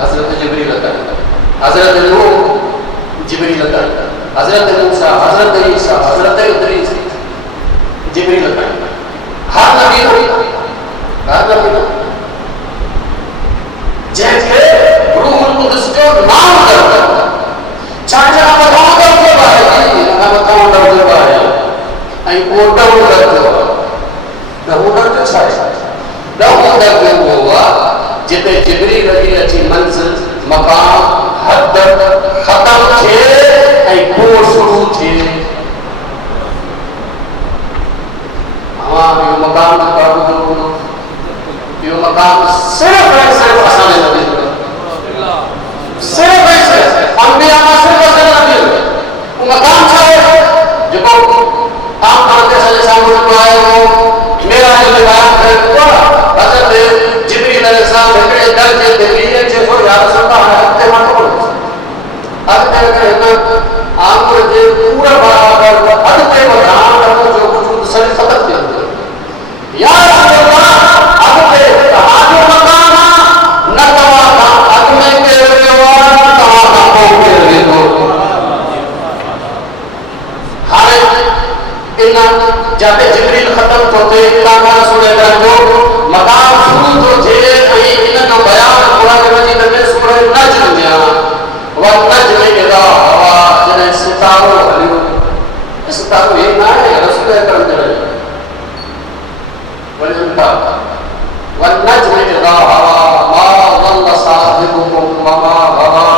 हज़रत जिब्रील ताईं, हज़रत नूह जिब्रील ताईं, हज़रत मूसा, हज़रत ईसा, हज़रत इद्रीस जिब्रील ताईं। हर नबी जैसे रूह कुदस जो नाम दर्जा छाजा बताओ दर्जो आहे, बताओ दर्जो आहे ऐं वो ॾहों दर्जो आहे। ॾहों दर्जो छा आहे? ॾहों दर्जो उहो आहे जिते जिब्रील जी अची मंज़िल मक़ाम हद ख़तम थिए ऐं पोइ शुरू थिए। इहो मक़ाम इहो मक़ाम सिर्फ़ु ऐं सिर्फ़ु असांजे नबी जो सिर्फ़ु ऐं सिर्फ़ु अंबिया मां सिर्फ़ु असांजे नबी जो मक़ाम छा आहे जेको आम तौर ते असांजे साम्हूं जेको आहे उहो मेराज में बयानु कयो आहे। हज़रत जिब्रील अलैहिस्सलाम हिकिड़े दर्जे ते बीहे चए थो या रसूल अल्लाह हाणे अॻिते मां थो अॻिते हिन आंगुर जे पूरे बराबरि अॻिते वधाइण जो वजूद सॼी ख़तमु थी वेंदो। या रसूल अल्लाह अॻिते तव्हांजो मक़ाम आहे, न तव्हां खां अॻु में केरु वियो आहे, न तव्हां खां पोइ केरु वेंदो। हाणे इन जिते जिब्रील ख़तम थो थिए इलाका रसूल अकरम जो मक़ाम शुरू थो थिए ऐं इन जो बयानु क़ुरान मजीद में सूरह नज्म में आहे। वन्नज्मि इज़ा हवा, जॾहिं सितारो हलियो। सितारो हे न आहे रसूल अकरम जो वन्नज्मि इज़ा हवा मा ज़ल्ल साहिबुकुम वमा गवा।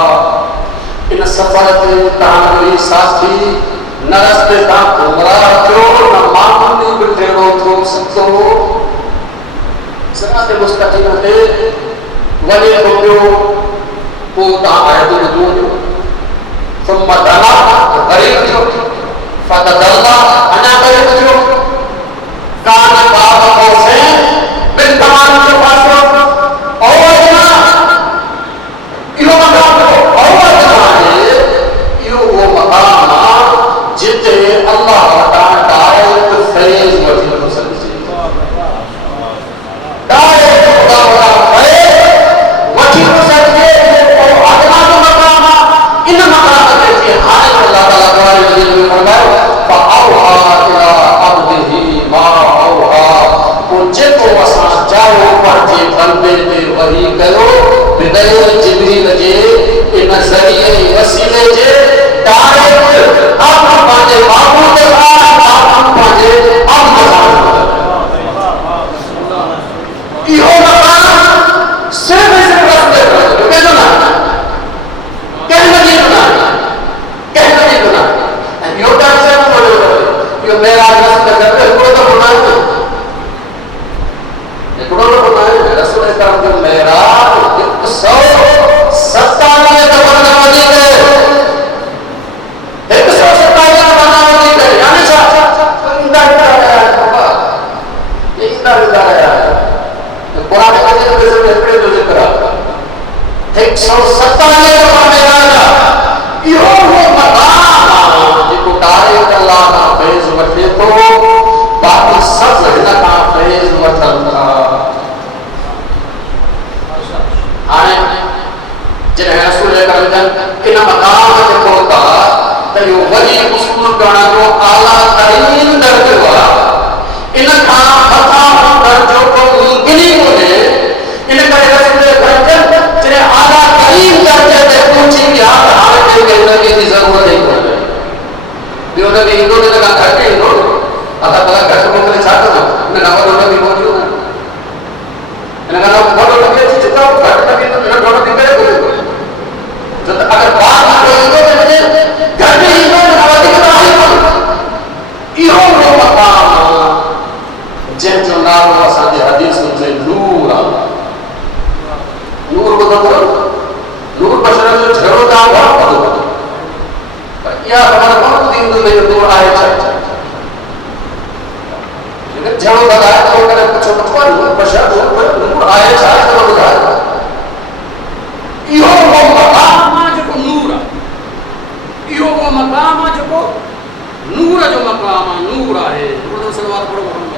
इन सफ़र ते तव्हांजो ई साथी न रस्ते तां गुमराह थियो, न मामूली बि टेढ़ो थियो सिधो सिराते मुस्तक़ीम ते वञे थो पियो। पोइ तव्हां आयत ॿुधो वञो सुम्मा दना क़रीब थियो फतदल्ला अञा क़रीब थियो कान बाब हुसैन बिन तमाम जो फासलो और इहो मक़ाम आहे इहो उहो मक़ाम आहे जिते अल्लाह वटां डायरेक्ट फैज़ वठी थो सघिजे। डायरेक्ट ख़ुदा वटां फैज़ वठी थो सघिजे। पोइ अदना जो मक़ाम आहे। इन मक़ाम ते जीअं हाणे अल्लाह ताला क़ुरान मजीद में फरमायो फअौहा इला अब्दिही मा औहा। पोइ जेको असां चाहियो पंहिंजे बंदे ते वही कयो बिग़ैर जिब्रील जे इन ज़रिए वसीले जे डायरेक्ट आप पंहिंजे माबूद सां आप पंहिंजे अब्द सां इहो मक़ाम सिर्फ़ु रस्ते ते केॾो न कंहिं नबी जो न कंहिं नबी जो न। ऐं इहो दर्जो इहो मेराज रसूल गॾु हिकिड़ो दफ़ो न आहे, हिकिड़ो दफ़ो न आहे। रसूल अकरम जो मेराज 197 दफ़ा वधीक सब हिन खां फैज़ वठनि था। हाणे जॾहिं रसूल अकरम जन इन मक़ाम ते पहुता त इहो वॾी उसूल करण जो आला तरीन दर्जो आहे। इन खां मथां दर्जो को मुमकिन ई कोन्हे। इन करे रसूल अकरम जन जॾहिं आला तरीन दर्जे ते पहुची विया त हाणे कंहिंखे नबी जी ज़रूरत ई कोन्हे। ॿियो नबी ईंदो न त घटि ईंदो। असां भला घटि मोकिले छा कंदा? इन खां वॾो नबी पहुचियो न। इन खां वॾो नबी अची चुका घटि नबी नंढो नबी करे कोन्हे। जो त अगरि बार ईंदो त मुंहिंजे घटि ईंदो न वधीक त आहे कोन। इहो उहो मक़ाम आहे जंहिंजो नालो असांजे हदीसुनि में नूर आहे। नूर ॿुधो अथव? नूर बशर जो जहिड़ो नालो आहे ॿुधो अथव, पर इहा ख़बर कोन थींदी त नूर आहे छा। लेकिन जहिड़ो ॿुधाए थो करे पुछो त नूर बशर नूर आहे छा थो ॿुधाए। इहो उहो मक़ाम आहे जेको नूर आहे। इहो उहो मक़ाम आहे जेको नूर जो मक़ाम आहे। नूर आहे। सलवार पढ़ो मोहम्मद।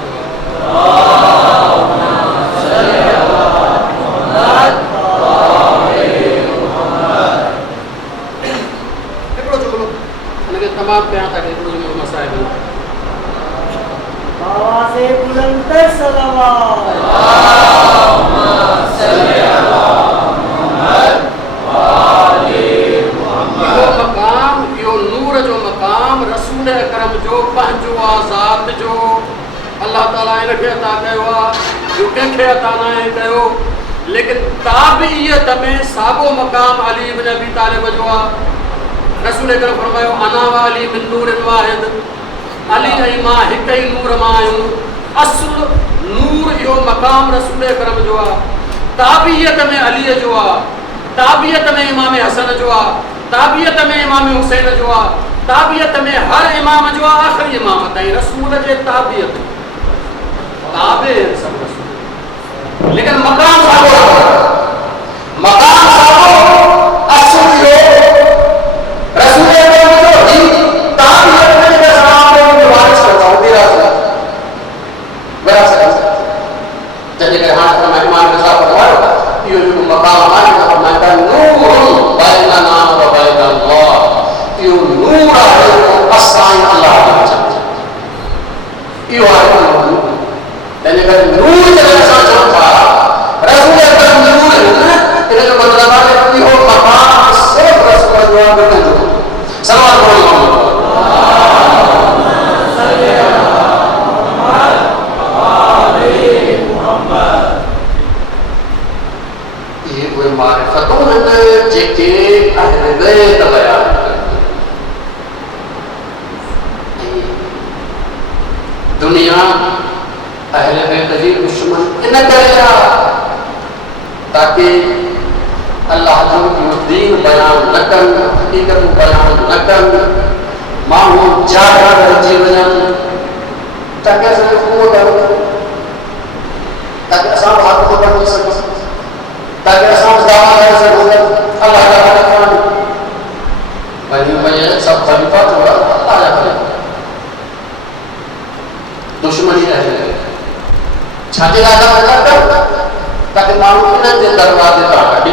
हिकिड़ो जुमिलो हिनखे तमामु कयां था। हिकिड़ो जुमिलो मसाइल आवाज़े बुलंदर सलावत। इहो मक़ाम, इहो नूर जो मक़ाम रसूल अकरम जो पंहिंजो आहे, ज़ात जो। अल्लाह ताला इनखे अता कयो आहे, जो कंहिंखे अता न कयो। लेकिन ताबीयत में साॻियो मक़ाम अली इब्न अबी तालिब जो आहे। रसूल अकरम फरमायो अना व अली मिन नूरिन वाहिद। अली ऐं मां हिकु ई नूर मां आहियूं। असुल नूर इहो मक़ाम रसूल अकरम जो आहे। ताबीयत में अलीअ जो आहे, ताबीयत में इमाम हसन जो आहे, ताबीयत में इमाम हुसैन जो आहे, ताबीयत में हर इमाम जो आहे। आख़िरी इमाम ताईं रसूल जे ताबीयत ताबे सब रसूल। लेकिन मक़ाम साॻियो आहे। मक़ाम साॻियो असुल जो रसूल अकरम जो ही ताबीयत में जेका सहाबा जो वारिस था विरासत जंहिंजे करे हाणे त महिमान खे छा फरमायो इहो जेको मक़ाम आहे त फरमाईंदा नूर बैनना व बैन अल्लाह। इहो नूर आहे जेको असां ऐं अल्लाह जे विच में। इहो आहे नूर। तंहिंजे करे नूर जॾहिं असां चऊं था रसूल अकरम नूर आहिनि, इन जो मतिलबु आहे त इहो मक़ाम सिर्फ़ु रसूल जो आहे, ॿिए जो सवाल कोन्हे। ये कोई मारिफतों हैं जेके अहले बैत बयान करते हैं। दुनिया अहले बैत जी दुश्मन इन करे ताकि अल्लाह जो दीन बयान न कनि, हकीकत बयान न कनि, माण्हू जाहिर रहिजी वञनि, ताकि असांखे उहो ॾियनि, ताकि असां हक़ को बणिजी सघूं, ताकि असां दावा करे सघूं अल्लाह जा खलीफ़ा। वञी सब खलीफ़ा जो अल्लाह जा खलीफ़ा। दुश्मनी आहे छाजे लाइ था कनि? ताकि माण्हू इन्हनि जे दरवाज़े तां कढी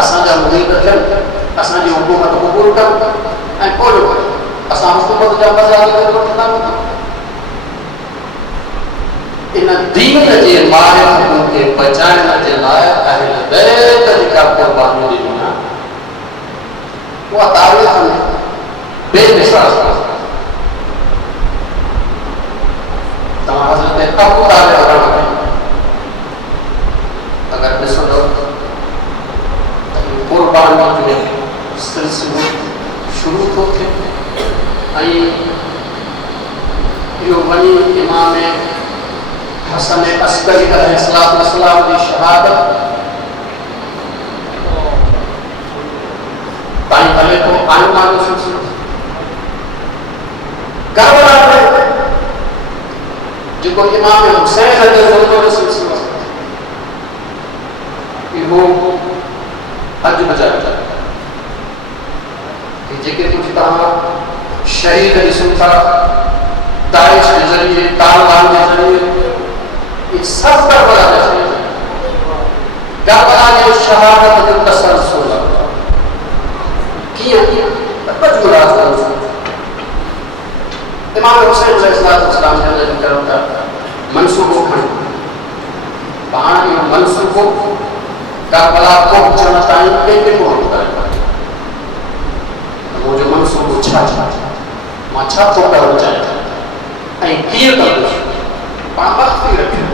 असांजा मुरीद थियनि, असांजी हुकूमत क़बूल कनि ऐं पोइ असां हुकूमत जा मज़ा वठंदा वञूं। इन दीन जे मारिफतों खे बचाइण जे लाइ अहले बैत जेका क़ुर्बानी ॾिनी आहे उहा तारीख़ में बेमिसाल आहे। तव्हां हज़रत अबू तालिब खे अगरि ॾिसंदो त क़ुर्बानी जो सिलसिलो शुरू थो थिए ऐं इहो वञी इमाम हसन अस्करी अलैहिस्सलाम जी शहादत ताईं हले थो आइमा जो सिलसिलो। करबला में जेको इमाम हुसैन जो सिलसिलो इहो अॼु बजायो कि जेके कुझु तव्हां शहीद ॾिसूं था दाइश के जरिए, तालिबान के जरिए, ये सब करबला के जरिए करबला के शहादत जो तसलसल किया बजूरा इमाम हुसैन अलैहिस्सलाम ने करता मंसूबो खंड पाण यो मंसूबो करबला पहुंचण ताईं कंहिंखे कोन ॿुधायो मुंहिंजो मंसूबो छा छा मां छा थो करणु चाहियां ऐं कीअं कंदुसि पाण मख़फ़ी रखियो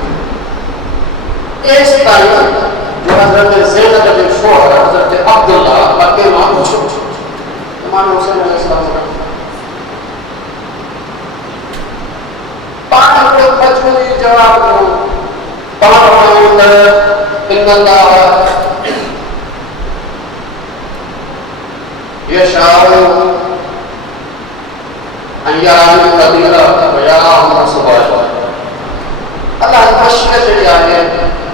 एसि ताईं जो हज़रत ज़ैनब जे शौहर हज़रत अब्दुल्ला बाक़ी मां पुछो इमाम हुसैन अलैहिस्सलाम पाण हिकिड़ो मजबूरी जवाब ॾिनो पाण इन्नल्लाह यशाउ अन यराहुम कदीरा व यराहुम सुबाह अल्लाह मशरक़ जी आहे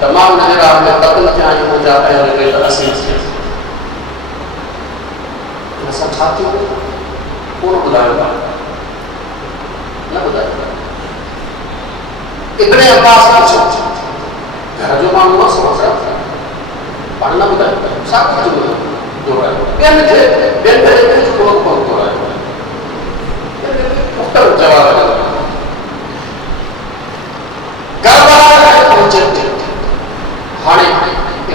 तमाम नज़र में क़त्ल थिया आहिनि मुंहिंजा अहल बैत असील थिया असां छा थियो कोन ॿुधायो न ॿुधायो इब्न अब्बास पुछो घर जो माण्हू न समझ पाण न ॿुधायो छा कुझु ॿियनि खे कोन कोन घुरायो मुख़्तलिफ़ जवाब ॾिनो करबला पहुचे हाणे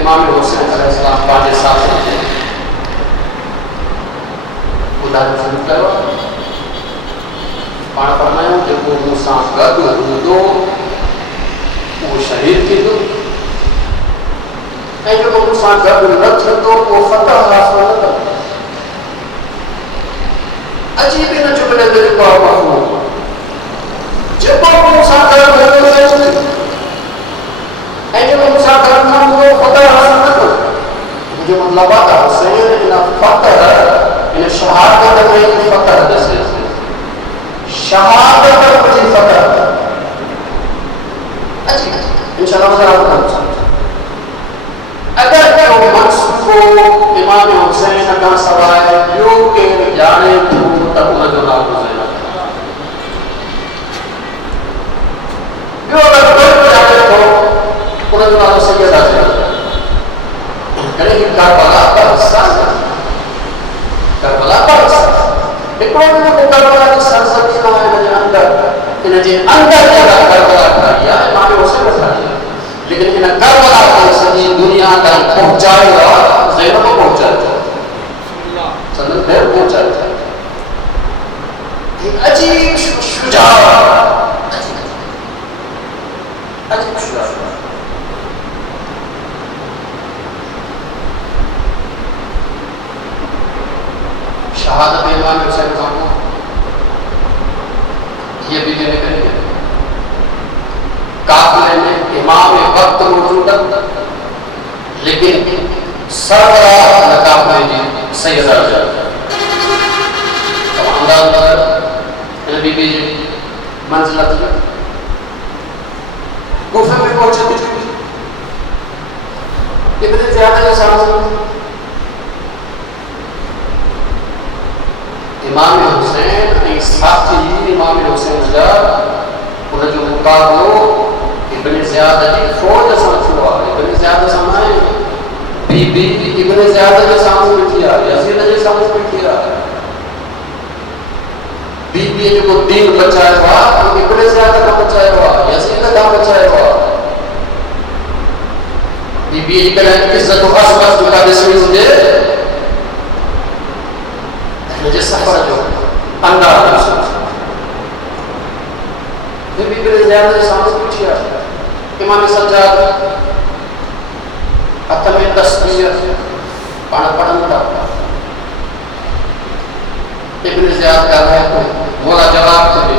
इमाम हुसैन अलैहिस्सलाम पंहिंजे साथी ॿुधाइणु शुरू कयो पाण फरमायूं जेको मूंसां गॾु हूंदो उहो शहीद थींदो ऐं जेको मूंसां गॾु न थींदो उहो फतह हासिल न कंदो अजीब इन जुमिले में जेको आहे मफ़हूम जेको मूंसां गॾु हूंदो ऐं जेको मूंसां गॾु न हूंदो फतह हासिल न कंदो मुंहिंजो मतिलबु आहे त हुसैन इन फतह इन शहादत में इन फतह ॾिसे शहादत जी फतह इंशाअल्लाह ज़रा अगर को मंसूबो इमाम हुसैन खां सवाइ ॿियो केरु ॼाणे थो त उनजो नालो ज़ैनब ॿियो अगरि कोई ॼाणे थो उनजो नालो सैयदा ज़ैनब कॾहिं ही करबला का हिस्सा करबला का हिस्सा हिकिड़ो ॾींहुं करबला जी सरज़मीन आहे इन जे अंदर जगह करबला ठाही आहे इमाम हुसैन ठाही आहे लेकिन इन करबला खे सॼी दुनिया ताईं पहुचायो आहे ज़ैनब पहुचायो संदन देर पहुचायो एक अजीब शुजा अजीब शुजा शहादत इमाम हुसैन खां ये भी लेने करेंगे काफिले में इमाम वक्त मौजूद लेकिन सरबराह काफिले जी सैयदा कमांडर बीबी मंजिलत गुफे में पहुंचे इतने ज्यादा सामने इमाम हुसैन ऐं साथी इमाम हुसैन जा उन जो मुक़ाबिलो इब्न ज़ियाद जी फ़ौज सां थियो आहे इब्न ज़ियाद सां न बीबी इब्न ज़ियाद जे साम्हूं बीठी आहे यज़ीद जे साम्हूं बीठी आहे बीबी जेको दीन बचायो आहे इब्न ज़ियाद खां बचायो आहे यज़ीद खां बचायो आहे बीबी जी कॾहिं इज़त असमत जेका ॾिसणी हुजे मुझे सफर जो अंदाज बीबी इब्न ज़ियाद के सामने पूछिया इमाम सज्जाद हथ में तस्बीह पाण पढ़न था इब्न ज़ियाद का है तो मोला जवाब दे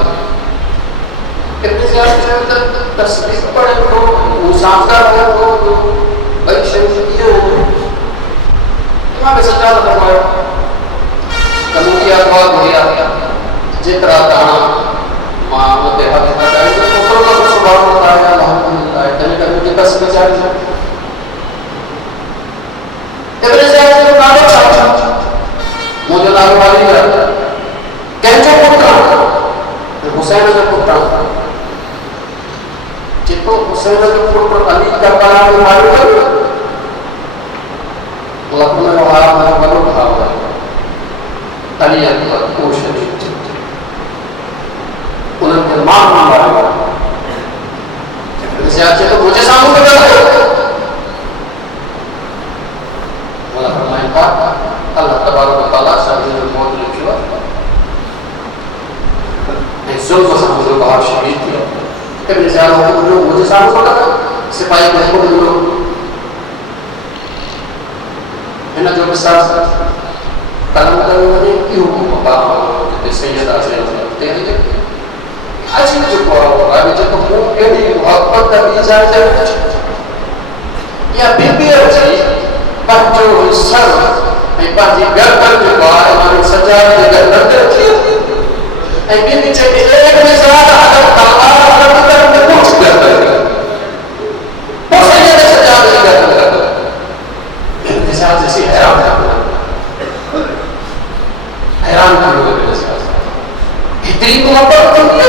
इब्न ज़ियाद ने तस्बीह पढ़े तो मुसाफिर हो तो भाई शरीफ ये इमाम सज्जाद फरमाया कमुटिया द्वार होया जितना दाना मां मते हथ लगाई तो ओकरो तो सुभान अल्लाह अल्हम्दुलिल्लाह तने कर के तस्बीह जारी है इब्न ज़ियाद जो नालो छा मुझे नालो वाली है केंजो पुत्र हुसैन जो पुत्र मालिक लखनऊ में बनो भाव है अली अकबर कोशिश उन्होंने मां मारा जैसे आज तो मुझे सामने कर बोला फरमाया अल्लाह तबारक व तआला सभी मौत लिखियो एक जोर को समझो बाहर शहीद किया कभी जैसे आप लोग मुझे सामने कर सिपाही को बोलो है ना जो besar kalau ada ibu bapak itu saya dah saya आज juga orang itu mungkin di waktu tapi saja ya bibir sih baju besar lepas digarkan juga orang saja digarkan terkir bibir jadi misalnya ada tawar ada terus digarkan posnya ada saja digarkan ini saja sih हैरान करोगे इतनी मोहब्बत क्यों है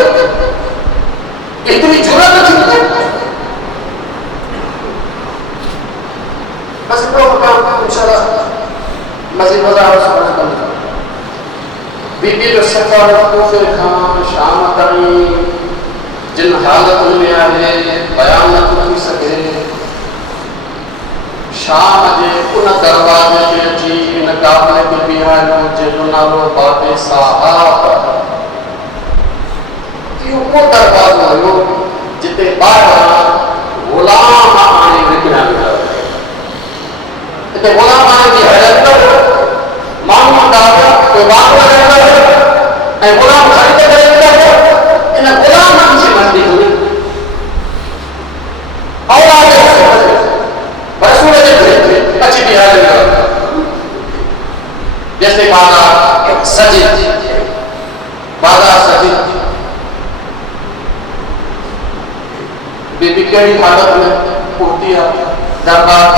इतनी जुर्रत क्यों है बस इतना होगा इंशाल्लाह मज़ीद मज़ा और समझ कर बीबी जो सफारत को फिर खान शाम तरी जिन हालत में आए बयान न कर सके शाम जे उन दरवाजे में अची इन काबले में बीहारो जो नालो बाबे साहब वो दरवाज़ो हुयो जिते ॿाहिरां ग़ुलाम आणे विकिणिया विया हिते ग़ुलाम आणे जी हैरत माण्हू ॾाढो कोई बात लॻाईंदा ऐं ग़ुलाम ख़रीद करे ईंदा इन ग़ुलामनि जी मंडी हुई औलाद रसूल जे अची बीहारे जैसे बाज़ार सजी बीबी कड़ी हालत में उठती है दरबार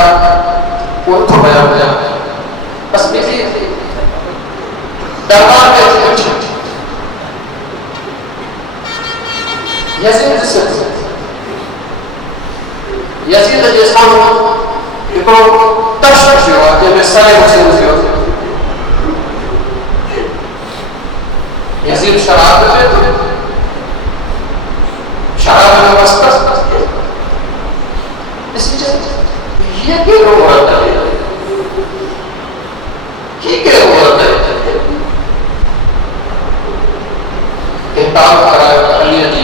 उठ गया गया बस बीबी दरबार में यजीद जैसा हिकिड़ो तश्त थियो आहे जंहिंमें सरे हुसैन थियो यजीद शराब पीए थो शराब में मस्त ये कहिड़ो औरत आहे ये कहिड़ो औरत आहे किताब करायो अलीअ जी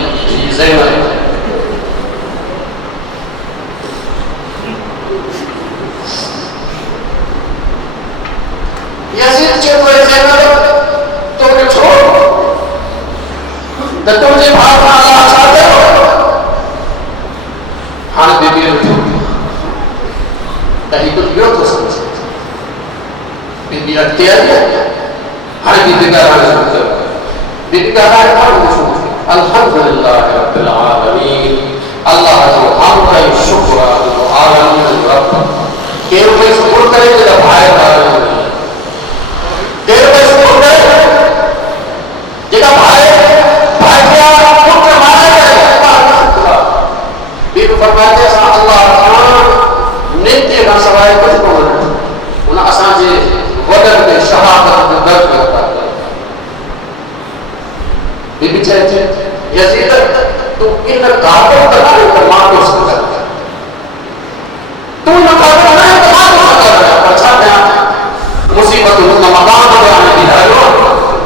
ज़ैनब यजीद चयो है ज़ैनब तोखे छोड़ त तुंहिंजे भाउ खां अलाह छा कयो हाणे बीबीअ खे त हिकु ॿियो थो सम्झे बीबी अॻिते आई हाणे बीबी ॻाल्हाइण शुरू कयो बीबी ॻाल्हाइण ॾाढो शुरू अल्हम्दुलिल्लाह रब्बिल आलमीन अल्लाह जो हम्द ऐं शुक्र आहे आलमीन जो रब केरु बि शुक्र करे त भाई भाई केरु बि शुक्र करे जेका भाई भाई खे पुट मारे करे बीबी फरमाए असां अल्लाह सां नेकीअ खां सवाइ कुझु कोन उन असांजे वॾनि खे शहादत जो दर्जो अता कयो बीबी चए यजीद तूं इन क़ाबिल त नाहे त मां तोसां कर तूं न क़ाबिल नाहे त मां तोसां कर पर छा कयां मुसीबत हुन मकान ते हाणे बीहारियो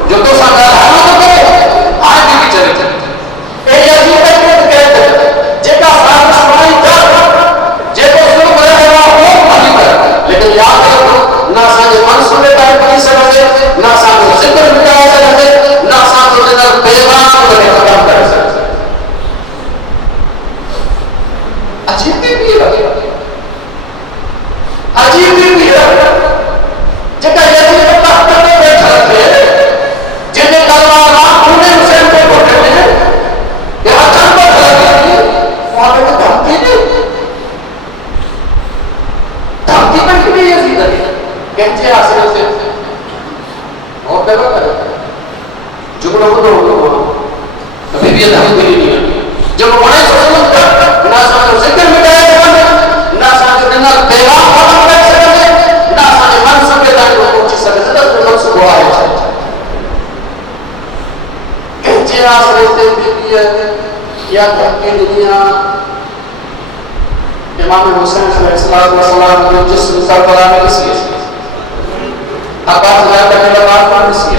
जो तोसां ॻाल्हाइणो थो पए हाणे बीबी चए ए यजीद खे कहे जेका साज़िश बणाई कर जेको ज़ुल्म रहियो आहे उहो भली कर लेकिन यादि रखो न असांजे मंसूबे ताईं पहुची सघंदे न असांजो ज़िक्र मिटाए सघंदे न असांजो ज़िक्र बेईमान करे ख़तमु करे सघंदे अजीब भी है अजीब भी है जेका यजीद तख्त ते बैठल थे जिने तलवार खूने हुसैन को कोठे में ये हथन पर लगी वहां पे धमकी दी धमकी पर भी यजीद ने कहते आसरे से और देवा करे जुगड़ो को कभी भी धमकी नहीं है जब बड़े सोचो ना सानो जिक्र मिटाया ना आश्रय से बीवी या घर की दुनिया इमाम हुसैन अलैहिस्सलाम ने जिस सरबराह में किसी आकाश जाकर के बाद में किसी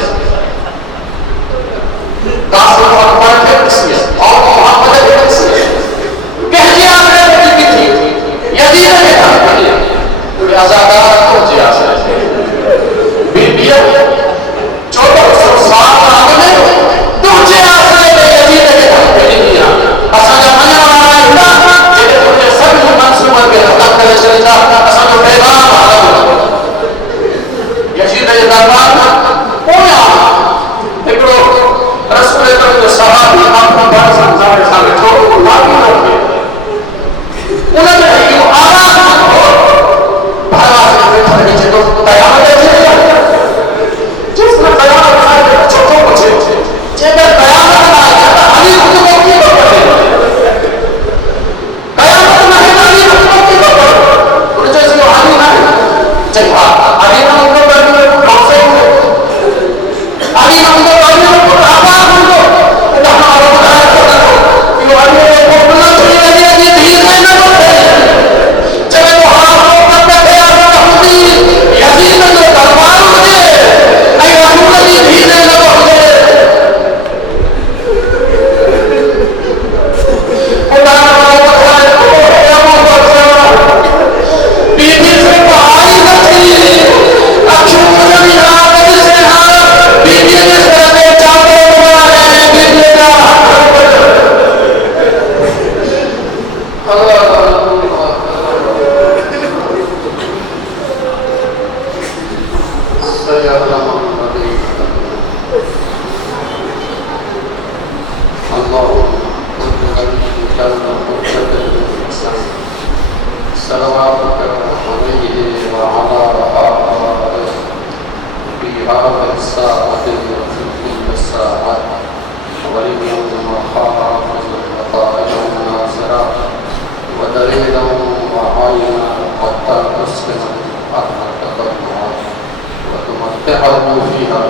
कासिम अकबर के किसी और मोहम्मद के किसी कह दिया आपने की थी यजीद ने कहा तो आजादार को जी आश्रय बीवी 1400 आगे तुझे आश्रय में यजीद के धमकी दिया असा जमाना वाला है जेके तुझे सब मंसूबा के खत्म करे चले जा असा जो पैगाम आ यजीद के दरबार कोया एकड़ो रसूल अकरम जो सहाबी आपको बड़ा समझावे साले छोड़ो लागी रखे उन्होंने यो आवाज हो भागा से खड़े नीचे तो तैयार है जिसने तैयार है छोटो बच्चे जेकर कयामत आ गया अली हुक्म की बात है कयामत नहीं अली हुक्म की बात है उन जैसे अली नहीं चाहिए अली ना उनको करने को कौन अली ना उनको करने को आवाज उनको कहां और बताया तो यो अली को बोलना चाहिए ये धीरे से ना बोले चले तो हां ऊपर पे तैयार होती यजीद ने जो दरबार मुझे नहीं अली धीरे ना बोले فيها